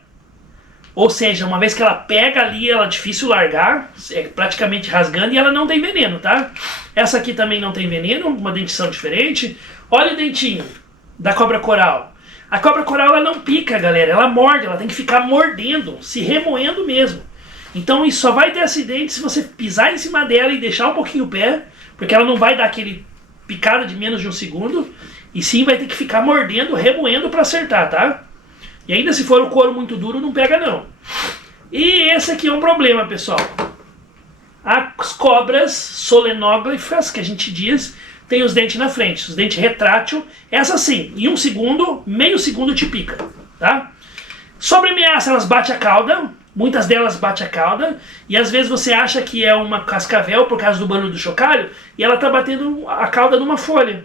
Ou seja, uma vez que ela pega ali, ela é difícil largar, é praticamente rasgando, e ela não tem veneno, tá? Essa aqui também não tem veneno, uma dentição diferente. Olha o dentinho da cobra coral. A cobra coral, ela não pica, galera, ela morde, ela tem que ficar mordendo, se remoendo mesmo. Então isso só vai ter acidente se você pisar em cima dela e deixar um pouquinho o pé, porque ela não vai dar aquele picada de menos de um segundo, e sim vai ter que ficar mordendo, remoendo para acertar, tá? E ainda se for o couro muito duro, não pega não. E esse aqui é um problema, pessoal. As cobras solenógrafas, que a gente diz, tem os dentes na frente. Os dentes retrátil, essa sim, em um segundo, meio segundo te pica, tá? Sobre ameaça, elas batem a cauda. Muitas delas batem a cauda. E às vezes você acha que é uma cascavel por causa do barulho do chocalho. E ela tá batendo a cauda numa folha.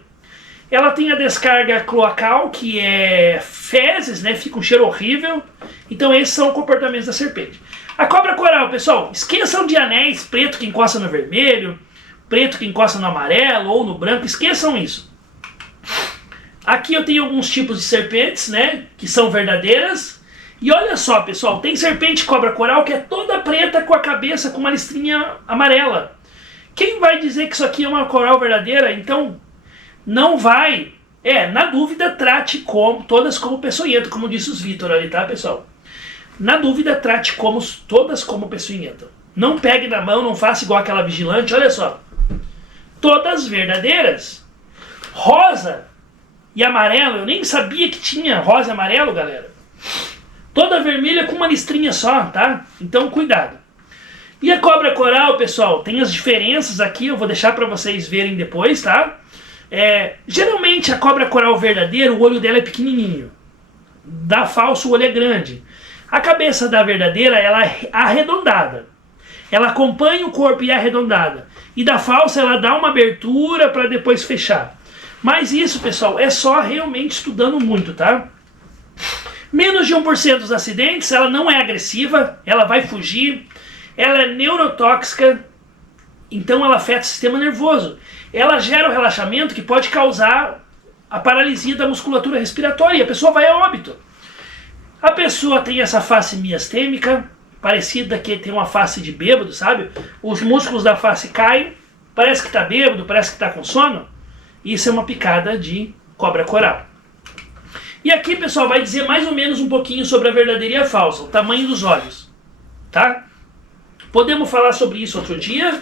Ela tem a descarga cloacal, que é fezes, né? Fica um cheiro horrível. Então esses são os comportamentos da serpente. A cobra coral, pessoal, esqueçam de anéis, preto que encosta no vermelho, preto que encosta no amarelo ou no branco, esqueçam isso. Aqui eu tenho alguns tipos de serpentes, né? Que são verdadeiras. E olha só, pessoal, tem serpente cobra coral que é toda preta com a cabeça com uma listrinha amarela. Quem vai dizer que isso aqui é uma coral verdadeira? Então, não vai. Na dúvida, trate todas como peçonhenta, como disse os Vitor ali, tá, pessoal? Na dúvida, trate todas como peçonhenta. Não pegue na mão, não faça igual aquela vigilante, olha só. Todas verdadeiras. Rosa e amarelo, eu nem sabia que tinha rosa e amarelo, galera. Toda vermelha com uma listrinha só, tá? Então, cuidado. E a cobra coral, pessoal, tem as diferenças aqui, eu vou deixar para vocês verem depois, tá? Geralmente a cobra coral verdadeira, o olho dela é pequenininho. Da falsa, o olho é grande. A cabeça da verdadeira, ela é arredondada. Ela acompanha o corpo e é arredondada. E da falsa, ela dá uma abertura para depois fechar. Mas isso, pessoal, é só realmente estudando muito, tá? Menos de 1% dos acidentes, ela não é agressiva, ela vai fugir. Ela é neurotóxica, então ela afeta o sistema nervoso. Ela gera o relaxamento que pode causar a paralisia da musculatura respiratória e a pessoa vai a óbito. A pessoa tem essa face miastêmica, parecida que tem uma face de bêbado, sabe? Os músculos da face caem, parece que está bêbado, parece que está com sono. Isso é uma picada de cobra coral. E aqui, pessoal, vai dizer mais ou menos um pouquinho sobre a verdadeira e a falsa, o tamanho dos olhos, tá? Podemos falar sobre isso outro dia,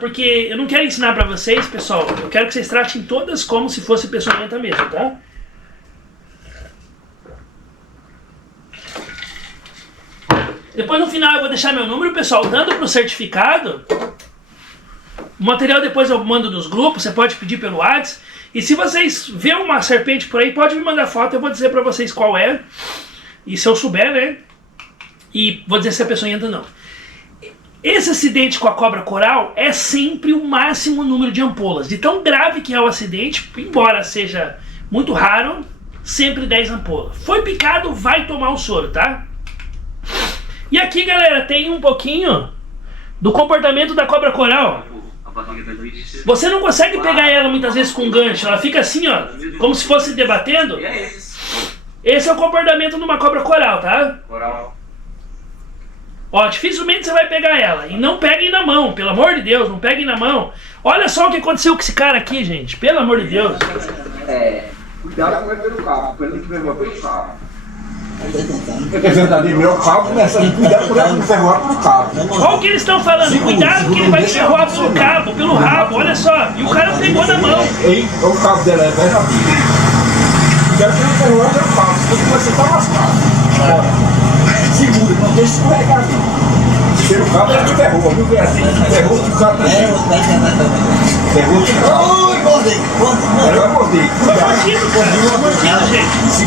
porque eu não quero ensinar pra vocês, pessoal, eu quero que vocês tratem todas como se fosse peçonhenta mesmo, tá? Depois no final eu vou deixar meu número, pessoal, dando pro certificado. O material depois eu mando nos grupos, você pode pedir pelo WhatsApp. E se vocês verem uma serpente por aí, pode me mandar foto, eu vou dizer pra vocês qual é. E se eu souber, né? E vou dizer se é peçonhenta ou não. Esse acidente com a cobra coral é sempre o máximo número de ampolas. De tão grave que é o acidente, embora seja muito raro, sempre 10 ampolas. Foi picado, vai tomar o soro, tá? E aqui, galera, tem um pouquinho do comportamento da cobra coral. Você não consegue pegar ela muitas vezes com gancho. Ela fica assim, ó, como se fosse debatendo. Esse é o comportamento de uma cobra coral, tá? Ó, dificilmente você vai pegar ela. E não peguem na mão, pelo amor de Deus, não peguem na mão. Olha só o que aconteceu com esse cara aqui, gente. Pelo amor de Deus. Cuidado com ele pelo cabo, para ele não ferroar pelo cabo. Representante meu cabo começa a cuidar por ele não ferroar pelo cabo. Olha o que eles estão falando. Cuidado que ele vai ferroar pelo cabo, pelo rabo, olha só. E o cara pegou na mão. Ei, o cabo dela é verdadeiro. Cuidado que ele não ferroar pelo cabo, senão você está lascado. Segura, não deixa escorregar ali. Pelo cabo ele ferroa, viu? Ferroa o cabo também. Ferroa o cabo. Ui, mordei. Ele vai morder.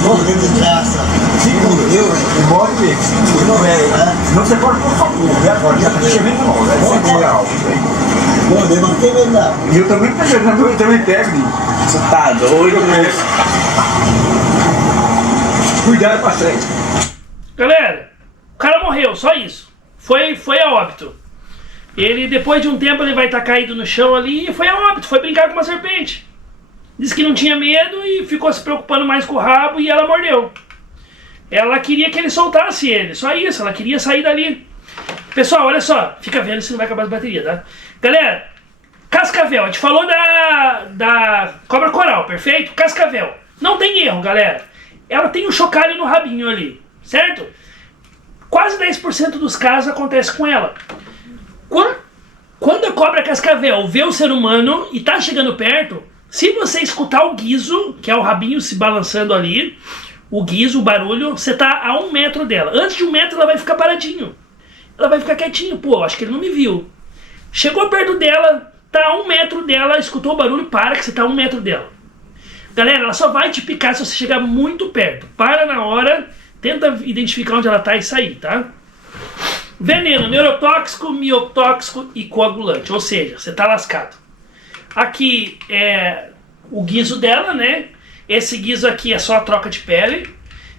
Mordido, gente. Segura. O morde mesmo, segura. Não é. Senão você pode pôr fogo, né? Agora já está chegando na hora. Você põe alto. Mordei, mas não tem medo não. E eu também estou chegando, eu também pego. Você tá doido, né? Cuidado com a frente. Galera, o cara morreu, só isso. Foi a óbito. Ele, depois de um tempo, ele vai estar caído no chão ali e foi a óbito, foi brincar com uma serpente. Disse que não tinha medo e ficou se preocupando mais com o rabo e ela mordeu. Ela queria que ele soltasse ele, só isso, ela queria sair dali. Pessoal, olha só, fica vendo se não vai acabar as baterias, tá? Galera, cascavel, a gente falou da cobra coral, perfeito? Cascavel, não tem erro, galera. Ela tem um chocalho no rabinho ali, certo? Quase 10% dos casos acontece com ela. Quando a cobra cascavel vê o ser humano e tá chegando perto, se você escutar o guizo, que é o rabinho se balançando ali, o guizo, o barulho, você tá a 1 metro dela. Antes de 1 metro ela vai ficar paradinho. Ela vai ficar quietinho, pô, acho que ele não me viu. Chegou perto dela, tá a 1 metro dela, escutou o barulho, para que você tá a 1 metro dela. Galera, ela só vai te picar se você chegar muito perto. Para na hora, tenta identificar onde ela tá e sair, tá? Veneno, neurotóxico, miotóxico e coagulante, ou seja, você tá lascado. Aqui é o guizo dela, né? Esse guizo aqui é só a troca de pele.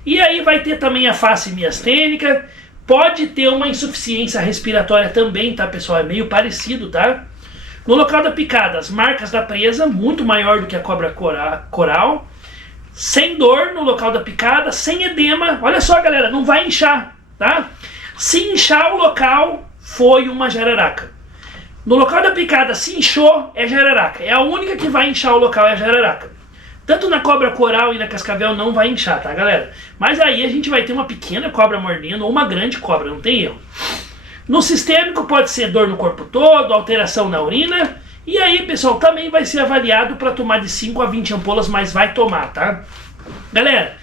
E aí vai ter também a face miastênica. Pode ter uma insuficiência respiratória também, tá, pessoal? É meio parecido, tá? No local da picada, as marcas da presa, muito maior do que a cobra coral. Sem dor no local da picada, sem edema. Olha só, galera, não vai inchar, tá? Se inchar o local, foi uma jararaca. No local da picada, se inchou, é jararaca. É a única que vai inchar o local, é a jararaca. Tanto na cobra coral e na cascavel não vai inchar, tá, galera? Mas aí a gente vai ter uma pequena cobra mordendo ou uma grande cobra, não tem erro. No sistêmico pode ser dor no corpo todo, alteração na urina. E aí, pessoal, também vai ser avaliado para tomar de 5 a 20 ampolas, mas vai tomar, tá? Galera,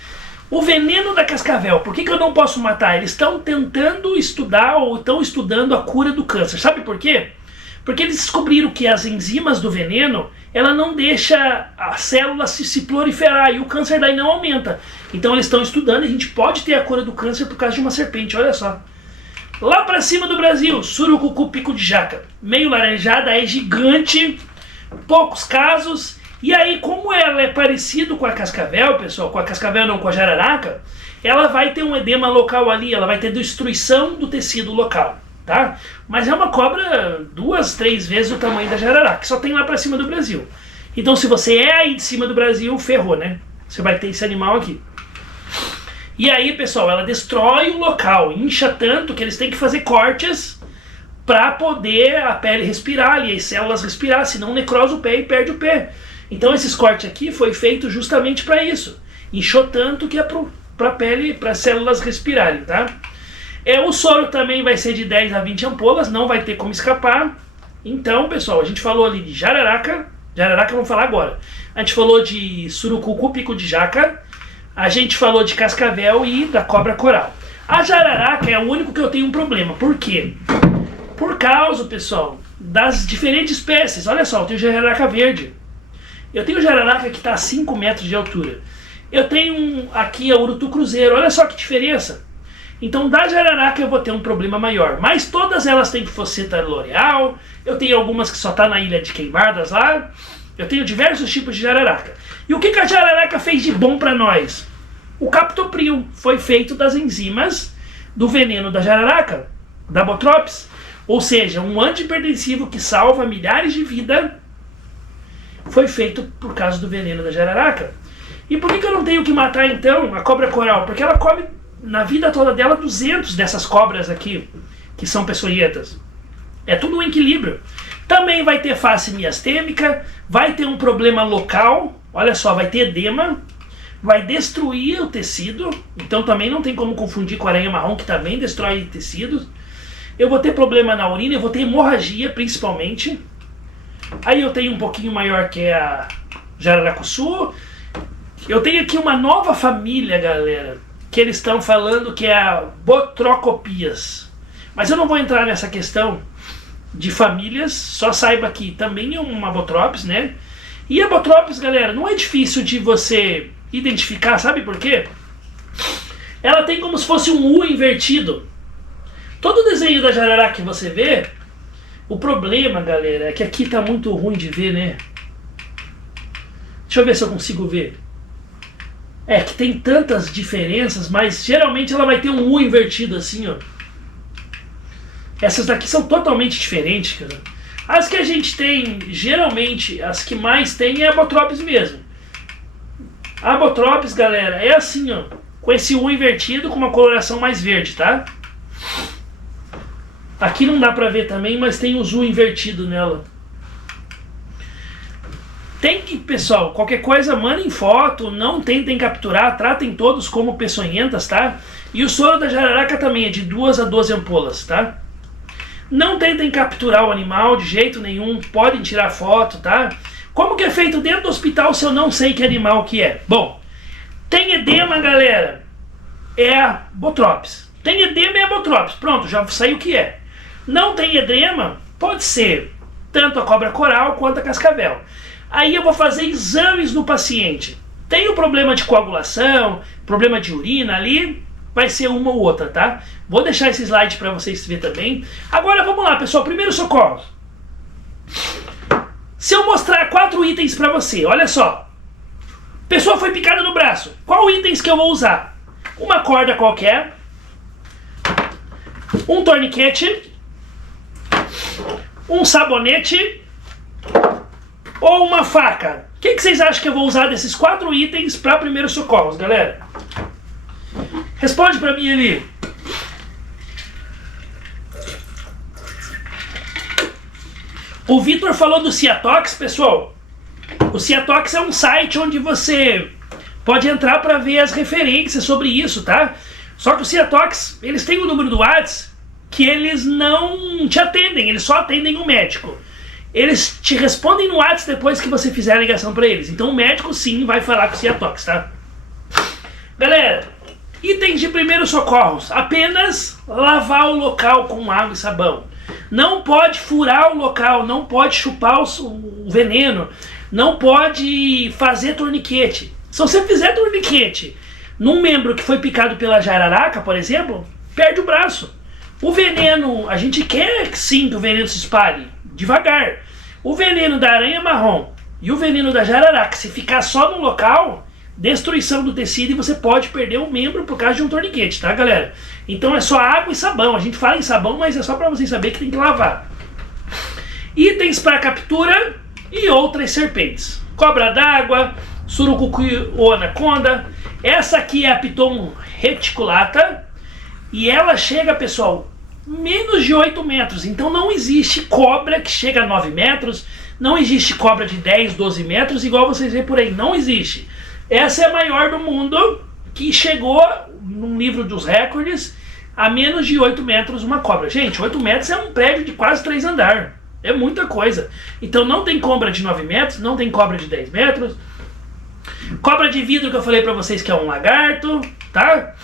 o veneno da cascavel, por que eu não posso matar? Eles estão tentando estudar ou estão estudando a cura do câncer. Sabe por quê? Porque eles descobriram que as enzimas do veneno, ela não deixa a célula se proliferar e o câncer daí não aumenta. Então eles estão estudando e a gente pode ter a cura do câncer por causa de uma serpente, olha só. Lá pra cima do Brasil, surucucu pico de jaca. Meio laranjada, é gigante, poucos casos. E aí, como ela é parecido com a cascavel, pessoal, com a cascavel não, com a jararaca, ela vai ter um edema local ali, ela vai ter destruição do tecido local, tá? Mas é uma cobra 2, 3 vezes o tamanho da jararaca, que só tem lá pra cima do Brasil. Então se você é aí de cima do Brasil, ferrou, né? Você vai ter esse animal aqui. E aí, pessoal, ela destrói o local, incha tanto que eles têm que fazer cortes para poder a pele respirar ali, as células respirar, senão necrosa o pé e perde o pé. Então esses cortes aqui foi feito justamente para isso. Inchou tanto que é para a pele, para as células respirarem, tá? O soro também vai ser de 10 a 20 ampolas, não vai ter como escapar. Então, pessoal, a gente falou ali de jararaca vamos falar agora. A gente falou de surucucu pico de jaca, a gente falou de cascavel e da cobra coral. A jararaca é o único que eu tenho um problema. Por quê? Por causa, pessoal, das diferentes espécies. Olha só, eu tenho jararaca verde. Eu tenho jararaca que está a 5 metros de altura. Eu tenho aqui a urutu cruzeiro. Olha só que diferença. Então da jararaca eu vou ter um problema maior. Mas todas elas têm fosseta L'Oreal. Eu tenho algumas que só tá na Ilha de Queimadas lá. Eu tenho diversos tipos de jararaca. E o que a jararaca fez de bom para nós? O captopril foi feito das enzimas do veneno da jararaca, da Botrops. Ou seja, um antihipertensivo que salva milhares de vidas foi feito por causa do veneno da jararaca. E por que eu não tenho que matar então a cobra coral? Porque ela come na vida toda dela 200 dessas cobras aqui, que são peçonhentas. É tudo um equilíbrio. Também vai ter face miastêmica, vai ter um problema local, olha só, vai ter edema, vai destruir o tecido, então também não tem como confundir com a aranha marrom, que também destrói tecidos. Eu vou ter problema na urina, eu vou ter hemorragia principalmente. Aí eu tenho um pouquinho maior que é a jararacuçu. Eu tenho aqui uma nova família, galera, que eles estão falando que é a Botrocopias. Mas eu não vou entrar nessa questão de famílias, só saiba que também é uma Botrops, né? E a Botrops, galera, não é difícil de você identificar, sabe por quê? Ela tem como se fosse um U invertido. Todo desenho da jararaca que você vê, o problema, galera, é que aqui tá muito ruim de ver, né? Deixa eu ver se eu consigo ver. É que tem tantas diferenças, mas geralmente ela vai ter um U invertido assim, ó. Essas daqui são totalmente diferentes, cara. As que a gente tem, geralmente, as que mais tem é a Botrops mesmo. A Botrops, galera, é assim, ó, com esse U invertido, com uma coloração mais verde, tá? Aqui não dá pra ver também, mas tem o U invertido nela. Tem que, pessoal, qualquer coisa, mandem foto, não tentem capturar, tratem todos como peçonhentas, tá? E o soro da jararaca também é de 2 a 12 ampolas, tá? Não tentem capturar o animal de jeito nenhum, podem tirar foto, tá? Como que é feito dentro do hospital se eu não sei que animal que é? Bom, tem edema, galera, é a Botrops. Tem edema, é a Botrops. Pronto, já saiu o que é. Não tem edema, pode ser tanto a cobra coral quanto a cascavel. Aí eu vou fazer exames no paciente. Tem o problema de coagulação, problema de urina ali, vai ser uma ou outra, tá? Vou deixar esse slide para vocês verem também. Agora vamos lá, pessoal, primeiro socorro. Se eu mostrar 4 itens para você, olha só. Pessoa foi picada no braço. Qual itens que eu vou usar? Uma corda qualquer, um torniquete, um sabonete ou uma faca. O que vocês acham que eu vou usar desses 4 itens para primeiros socorros, galera? Responde para mim ali. O Vitor falou do Ciatox, pessoal. O Ciatox é um site onde você pode entrar para ver as referências sobre isso, tá? Só que o Ciatox, eles têm o número do WhatsApp que eles não te atendem, eles só atendem o médico. Eles te respondem no WhatsApp depois que você fizer a ligação para eles. Então o médico sim vai falar com o Ciatox, tá? Galera, itens de primeiros socorros. Apenas lavar o local com água e sabão. Não pode furar o local, não pode chupar o veneno, não pode fazer torniquete. Se você fizer torniquete num membro que foi picado pela jararaca, por exemplo, perde o braço. O veneno, a gente quer que sim que o veneno se espalhe devagar. O veneno da aranha marrom e o veneno da jararaca, se ficar só no local, destruição do tecido e você pode perder o membro por causa de um torniquete, tá, galera? Então é só água e sabão. A gente fala em sabão, mas é só para vocês saberem que tem que lavar. Itens para captura e outras serpentes. Cobra d'água, surucucu ou anaconda. Essa aqui é a Piton reticulata e ela chega, pessoal, menos de 8 metros. Então não existe cobra que chega a 9 metros, não existe cobra de 10, 12 metros, igual vocês veem por aí. Não existe. Essa é a maior do mundo, que chegou num livro dos recordes a menos de 8 metros uma cobra. Gente, 8 metros é um prédio de quase 3 andares. É muita coisa. Então não tem cobra de 9 metros, não tem cobra de 10 metros. Cobra de vidro que eu falei pra vocês que é um lagarto, tá?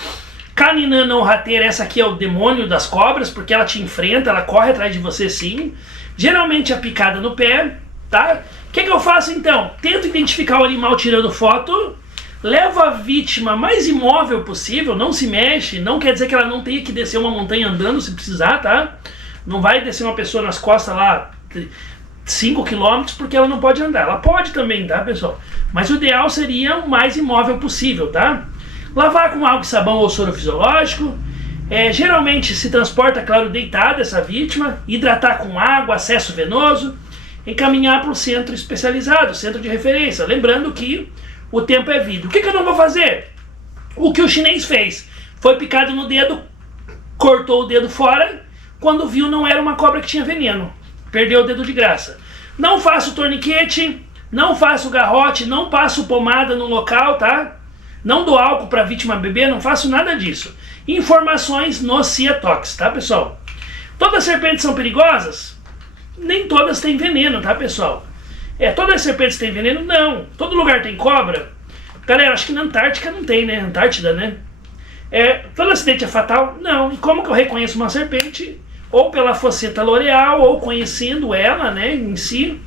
Canina não rateira, essa aqui é o demônio das cobras, porque ela te enfrenta, ela corre atrás de você sim. Geralmente é picada no pé, tá? O que eu faço então? Tento identificar o animal tirando foto, leva a vítima mais imóvel possível, não se mexe, não quer dizer que ela não tenha que descer uma montanha andando se precisar, tá? Não vai descer uma pessoa nas costas lá 5 km porque ela não pode andar. Ela pode também, tá, pessoal? Mas o ideal seria o mais imóvel possível, tá? Lavar com água e sabão ou soro fisiológico. Geralmente se transporta, claro, deitada essa vítima. Hidratar com água, acesso venoso. Encaminhar para o centro especializado, centro de referência. Lembrando que o tempo é vida. O que eu não vou fazer? O que o chinês fez. Foi picado no dedo, cortou o dedo fora. Quando viu, não era uma cobra que tinha veneno. Perdeu o dedo de graça. Não faço torniquete, não faço garrote, não passo pomada no local, tá? Não dou álcool para a vítima beber, não faço nada disso. Informações no Ciatox, tá, pessoal? Todas as serpentes são perigosas? Nem todas têm veneno, tá, pessoal? Todas as serpentes têm veneno? Não. Todo lugar tem cobra? Galera, acho que na Antártica não tem, né? Antártida, né? Todo acidente é fatal? Não. E como que eu reconheço uma serpente? Ou pela foceta L'Oreal, ou conhecendo ela, né, em si.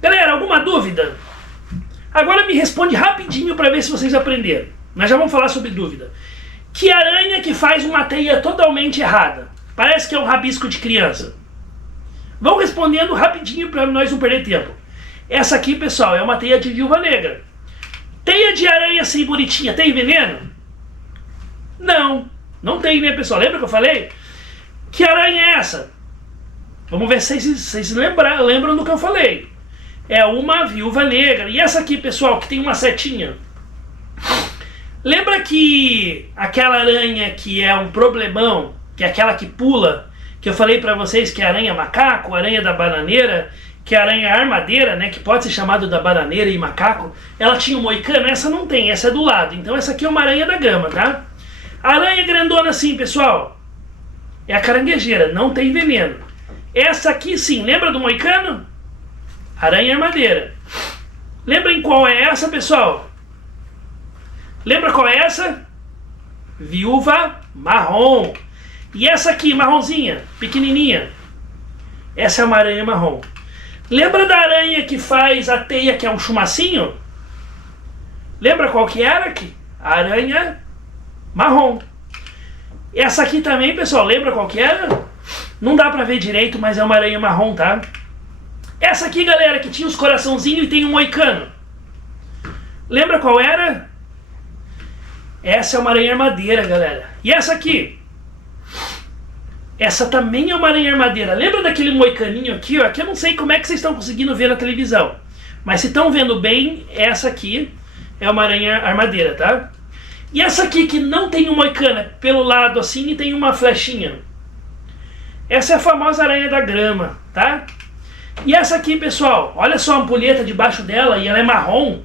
Galera, alguma dúvida? Agora me responde rapidinho para ver se vocês aprenderam. Nós já vamos falar sobre dúvida. Que aranha que faz uma teia totalmente errada? Parece que é um rabisco de criança. Vão respondendo rapidinho para nós não perder tempo. Essa aqui, pessoal, é uma teia de viúva negra. Teia de aranha sem bonitinha, tem veneno? Não, não tem, né, pessoal? Lembra que eu falei? Que aranha é essa? Vamos ver se vocês lembram do que eu falei. É uma viúva negra. E essa aqui, pessoal, que tem uma setinha. Lembra que aquela aranha que é um problemão, que é aquela que pula, que eu falei pra vocês que é a aranha macaco, a aranha da bananeira, que é a aranha armadeira, né, que pode ser chamado da bananeira e macaco, ela tinha um moicano? Essa não tem, essa é do lado. Então essa aqui é uma aranha da grama, tá? A aranha grandona assim, pessoal, é a caranguejeira, não tem veneno. Essa aqui sim, lembra do moicano? Aranha armadeira. Lembrem qual é essa, pessoal? Lembra qual é essa? Viúva marrom. E essa aqui, marronzinha, pequenininha, essa é uma aranha marrom. Lembra da aranha que faz a teia, que é um chumacinho? Lembra qual que era aqui? A aranha marrom. Essa aqui também, pessoal, lembra qual que era? Não dá pra ver direito, mas é uma aranha marrom, tá? Essa aqui, galera, que tinha os coraçãozinhos e tem um moicano. Lembra qual era? Essa é uma aranha armadeira, galera. E essa aqui? Essa também é uma aranha armadeira. Lembra daquele moicaninho aqui, ó? Que eu não sei como é que vocês estão conseguindo ver na televisão. Mas se estão vendo bem, essa aqui é uma aranha armadeira, tá? E essa aqui que não tem um moicano, pelo lado assim e tem uma flechinha. Essa é a famosa aranha da grama, tá? E essa aqui, pessoal, olha só a ampulheta debaixo dela e ela é marrom.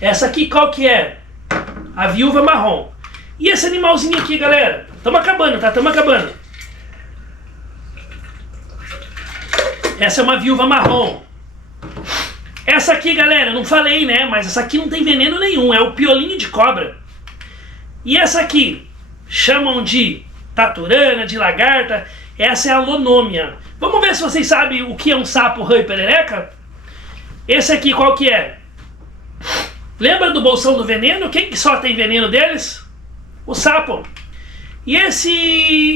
Essa aqui qual que é? A viúva marrom. E esse animalzinho aqui, galera? Estamos acabando, tá? Estamos acabando. Essa é uma viúva marrom. Essa aqui, galera, não falei, né? Mas essa aqui não tem veneno nenhum. É o piolinho de cobra. E essa aqui, chamam de taturana, de lagarta. Essa é a lonômia. Vamos ver se vocês sabem o que é um sapo, rã e perereca? Esse aqui, qual que é? Lembra do bolsão do veneno? Quem que só tem veneno deles? O sapo. E esse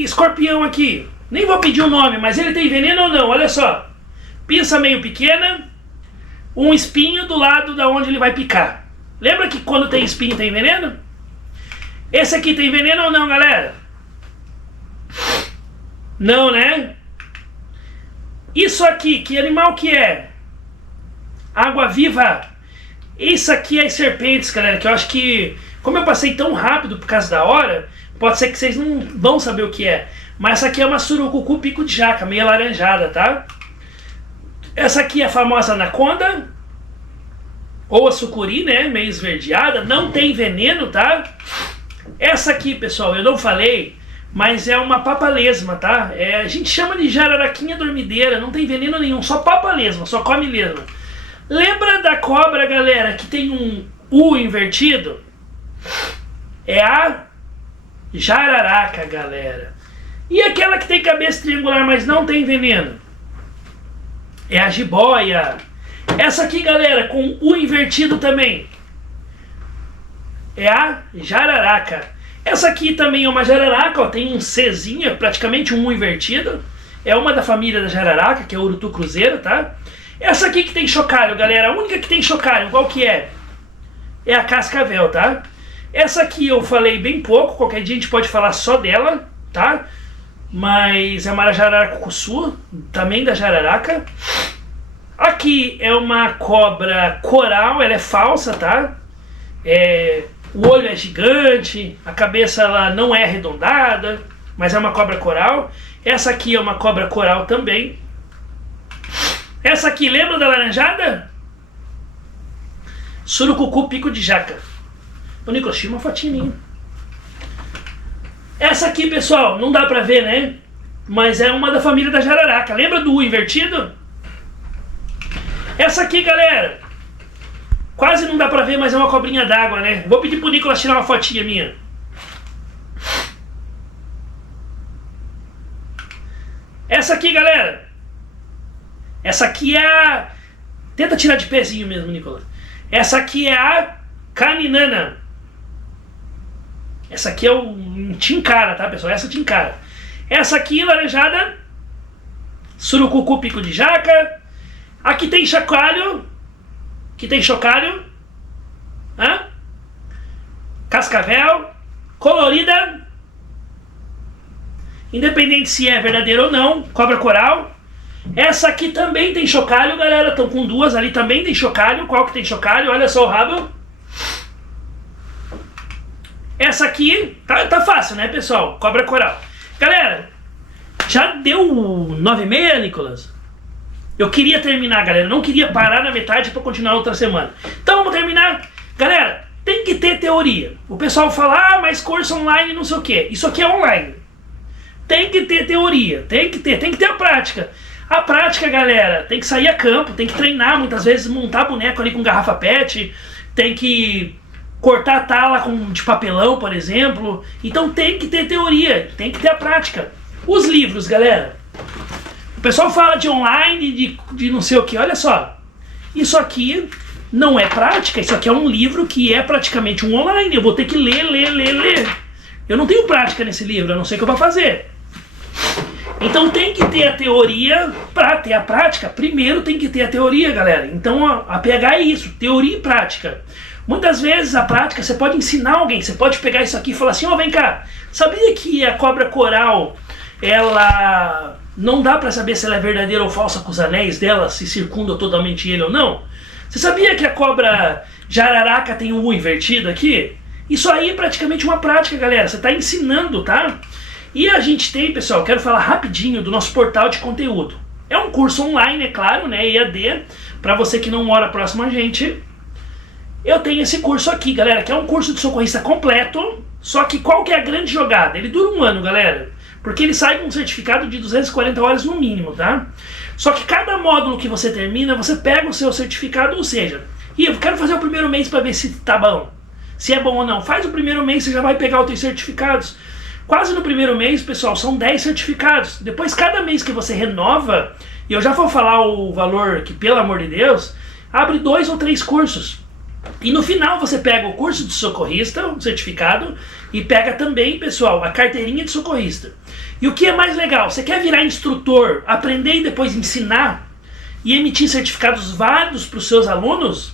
escorpião aqui? Nem vou pedir o nome, mas ele tem veneno ou não? Olha só. Pinça meio pequena, um espinho do lado da onde ele vai picar. Lembra que quando tem espinho tem veneno? Esse aqui tem veneno ou não, galera? Não, né? Isso aqui, que animal que é? Água-viva. Isso aqui é as serpentes, galera, que eu acho que, como eu passei tão rápido por causa da hora, pode ser que vocês não vão saber o que é. Mas essa aqui é uma surucucu pico de jaca, meio alaranjada, tá? Essa aqui é a famosa anaconda, ou a sucuri, né, meio esverdeada, não tem veneno, tá? Essa aqui, pessoal, eu não falei, mas é uma papalesma, tá? A gente chama de jararaquinha dormideira, não tem veneno nenhum, só papalesma, só come lesma. Lembra da cobra, galera, que tem um U invertido? É a jararaca, galera. E aquela que tem cabeça triangular, mas não tem veneno? É a jiboia. Essa aqui, galera, com U invertido também, é a jararaca. Essa aqui também é uma jararaca, ó, tem um Czinho, é praticamente um U invertido. É uma da família da jararaca, que é o urutu cruzeiro, tá? Essa aqui que tem chocalho, galera, a única que tem chocalho, qual que é? É a cascavel, tá? Essa aqui eu falei bem pouco, qualquer dia a gente pode falar só dela, tá? Mas é uma jararaca cussu, também da jararaca. Aqui é uma cobra coral, ela é falsa, tá? O olho é gigante, a cabeça ela não é arredondada, mas é uma cobra coral. Essa aqui é uma cobra coral também. Essa aqui, lembra da laranjada? Surucucu pico de jaca. Ô Nicolas, tira uma fotinha minha. Essa aqui, pessoal, não dá pra ver, né? Mas é uma da família da jararaca. Lembra do U invertido? Essa aqui, galera, quase não dá pra ver, mas é uma cobrinha d'água, né? Vou pedir pro Nicolas tirar uma fotinha minha. Essa aqui, galera, essa aqui é a... Tenta tirar de pezinho mesmo, Nicolas. Essa aqui é a caninana. Essa aqui é um tincara, tá, pessoal? Essa tincara. Essa aqui, laranjada, surucucu pico de jaca. Aqui tem chocalho. Aqui tem chocalho. Cascavel. Colorida. Independente se é verdadeiro ou não. Cobra coral. Essa aqui também tem chocalho, galera. Estão com duas. Ali também tem chocalho. Qual que tem chocalho? Olha só o rabo. Essa aqui, tá fácil, né, pessoal? Cobra coral. Galera, já deu 9h30, Nicolas? Eu queria terminar, galera. Não queria parar na metade para continuar outra semana. Então vamos terminar. Galera, tem que ter teoria. O pessoal fala, mas curso online não sei o que. Isso aqui é online. Tem que ter teoria. Tem que ter a prática. A prática, galera, tem que sair a campo. Tem que treinar, muitas vezes, montar boneco ali com garrafa pet. Tem que cortar a tala de papelão, por exemplo. Então tem que ter teoria, tem que ter a prática. Os livros, galera. O pessoal fala de online, de não sei o que. Olha só. Isso aqui não é prática. Isso aqui é um livro que é praticamente um online. Eu vou ter que ler. Eu não tenho prática nesse livro, eu não sei o que eu vou fazer. Então tem que ter a teoria para ter a prática. Primeiro tem que ter a teoria, galera. Então a PH é isso, teoria e prática. Muitas vezes a prática, você pode ensinar alguém, você pode pegar isso aqui e falar assim, vem cá, sabia que a cobra coral, ela não dá pra saber se ela é verdadeira ou falsa com os anéis dela, se circundam totalmente ele ou não? Você sabia que a cobra jararaca tem um U invertido aqui? Isso aí é praticamente uma prática, galera, você tá ensinando, tá? E a gente tem, pessoal, quero falar rapidinho do nosso portal de conteúdo. É um curso online, é claro, né, EAD, pra você que não mora próximo a gente. Eu tenho esse curso aqui, galera, que é um curso de socorrista completo, só que qual que é a grande jogada? Ele dura 1 ano, galera, porque ele sai com um certificado de 240 horas no mínimo, tá? Só que cada módulo que você termina, você pega o seu certificado, ou seja, e eu quero fazer o primeiro mês para ver se tá bom, se é bom ou não. Faz o primeiro mês, você já vai pegar os teus certificados. Quase no primeiro mês, pessoal, são 10 certificados. Depois, cada mês que você renova, e eu já vou falar o valor que, pelo amor de Deus, abre 2 ou 3 cursos. E no final você pega o curso de socorrista, o certificado, e pega também, pessoal, a carteirinha de socorrista. E o que é mais legal, você quer virar instrutor, aprender e depois ensinar, e emitir certificados válidos para os seus alunos,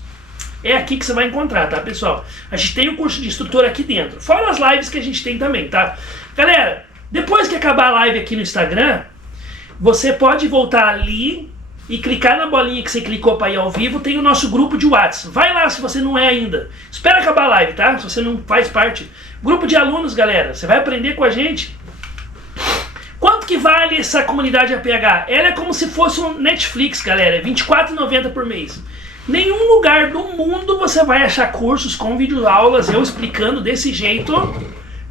é aqui que você vai encontrar, tá, pessoal? A gente tem o curso de instrutor aqui dentro, fora as lives que a gente tem também, tá? Galera, depois que acabar a live aqui no Instagram, você pode voltar ali e clicar na bolinha que você clicou para ir ao vivo, tem o nosso grupo de WhatsApp. Vai lá se você não é ainda. Espera acabar a live, tá? Se você não faz parte. Grupo de alunos, galera. Você vai aprender com a gente. Quanto que vale essa comunidade APH? Ela é como se fosse um Netflix, galera. É R$24,90 por mês. Nenhum lugar do mundo você vai achar cursos com videoaulas, eu explicando desse jeito,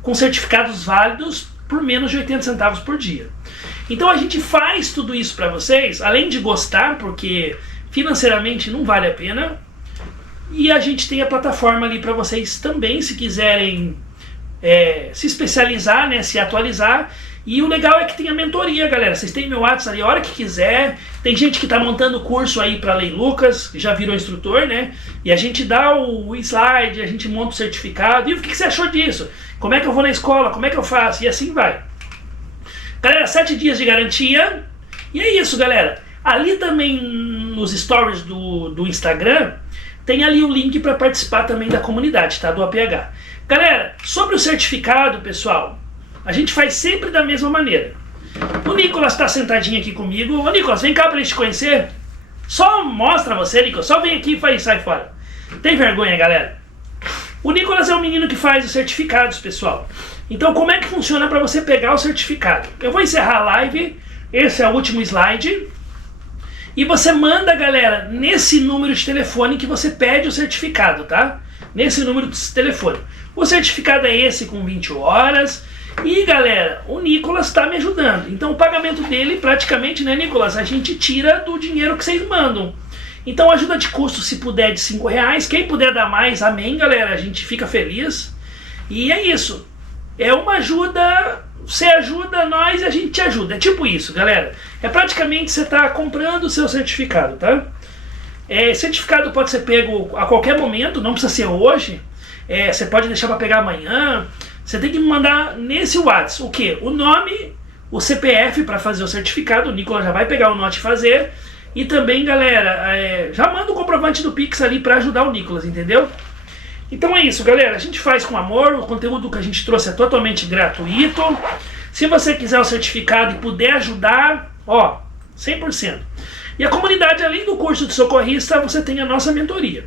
com certificados válidos, por menos de 80 centavos por dia. Então a gente faz tudo isso para vocês, além de gostar, porque financeiramente não vale a pena, e a gente tem a plataforma ali para vocês também, se quiserem se especializar, né, se atualizar, E o legal é que tem a mentoria, galera. Vocês têm meu WhatsApp ali a hora que quiser. Tem gente que tá montando curso aí pra Lei Lucas, que já virou instrutor, né? E a gente dá o slide, a gente monta o certificado. E o que você achou disso? Como é que eu vou na escola? Como é que eu faço? E assim vai. Galera, 7 dias de garantia. E é isso, galera. Ali também nos stories do Instagram, tem ali o link para participar também da comunidade, tá? Do APH. Galera, sobre o certificado, pessoal, a gente faz sempre da mesma maneira. O Nicolas está sentadinho aqui comigo. Ô Nicolas, vem cá pra gente te conhecer. Só mostra você, Nicolas. Só vem aqui e sai fora. Tem vergonha, galera? O Nicolas é o menino que faz os certificados, pessoal. Então, como é que funciona para você pegar o certificado? Eu vou encerrar a live. Esse é o último slide. E você manda, galera, nesse número de telefone que você pede o certificado, tá? Nesse número de telefone. O certificado é esse com 20 horas. E, galera, o Nicolas está me ajudando. Então, o pagamento dele, praticamente, né, Nicolas? A gente tira do dinheiro que vocês mandam. Então, ajuda de custo, se puder, de R$5. Quem puder dar mais, amém, galera. A gente fica feliz. E é isso. É uma ajuda, você ajuda nós e a gente te ajuda. É tipo isso, galera. É praticamente você tá comprando o seu certificado, tá? Certificado pode ser pego a qualquer momento, não precisa ser hoje. Você pode deixar para pegar amanhã. Você tem que me mandar nesse WhatsApp o quê? O nome, o CPF para fazer o certificado. O Nicolas já vai pegar o note e fazer. E também, galera, já manda o comprovante do Pix ali para ajudar o Nicolas, entendeu? Então é isso, galera. A gente faz com amor. O conteúdo que a gente trouxe é totalmente gratuito. Se você quiser o certificado e puder ajudar, ó, 100%. E a comunidade, além do curso de socorrista, você tem a nossa mentoria.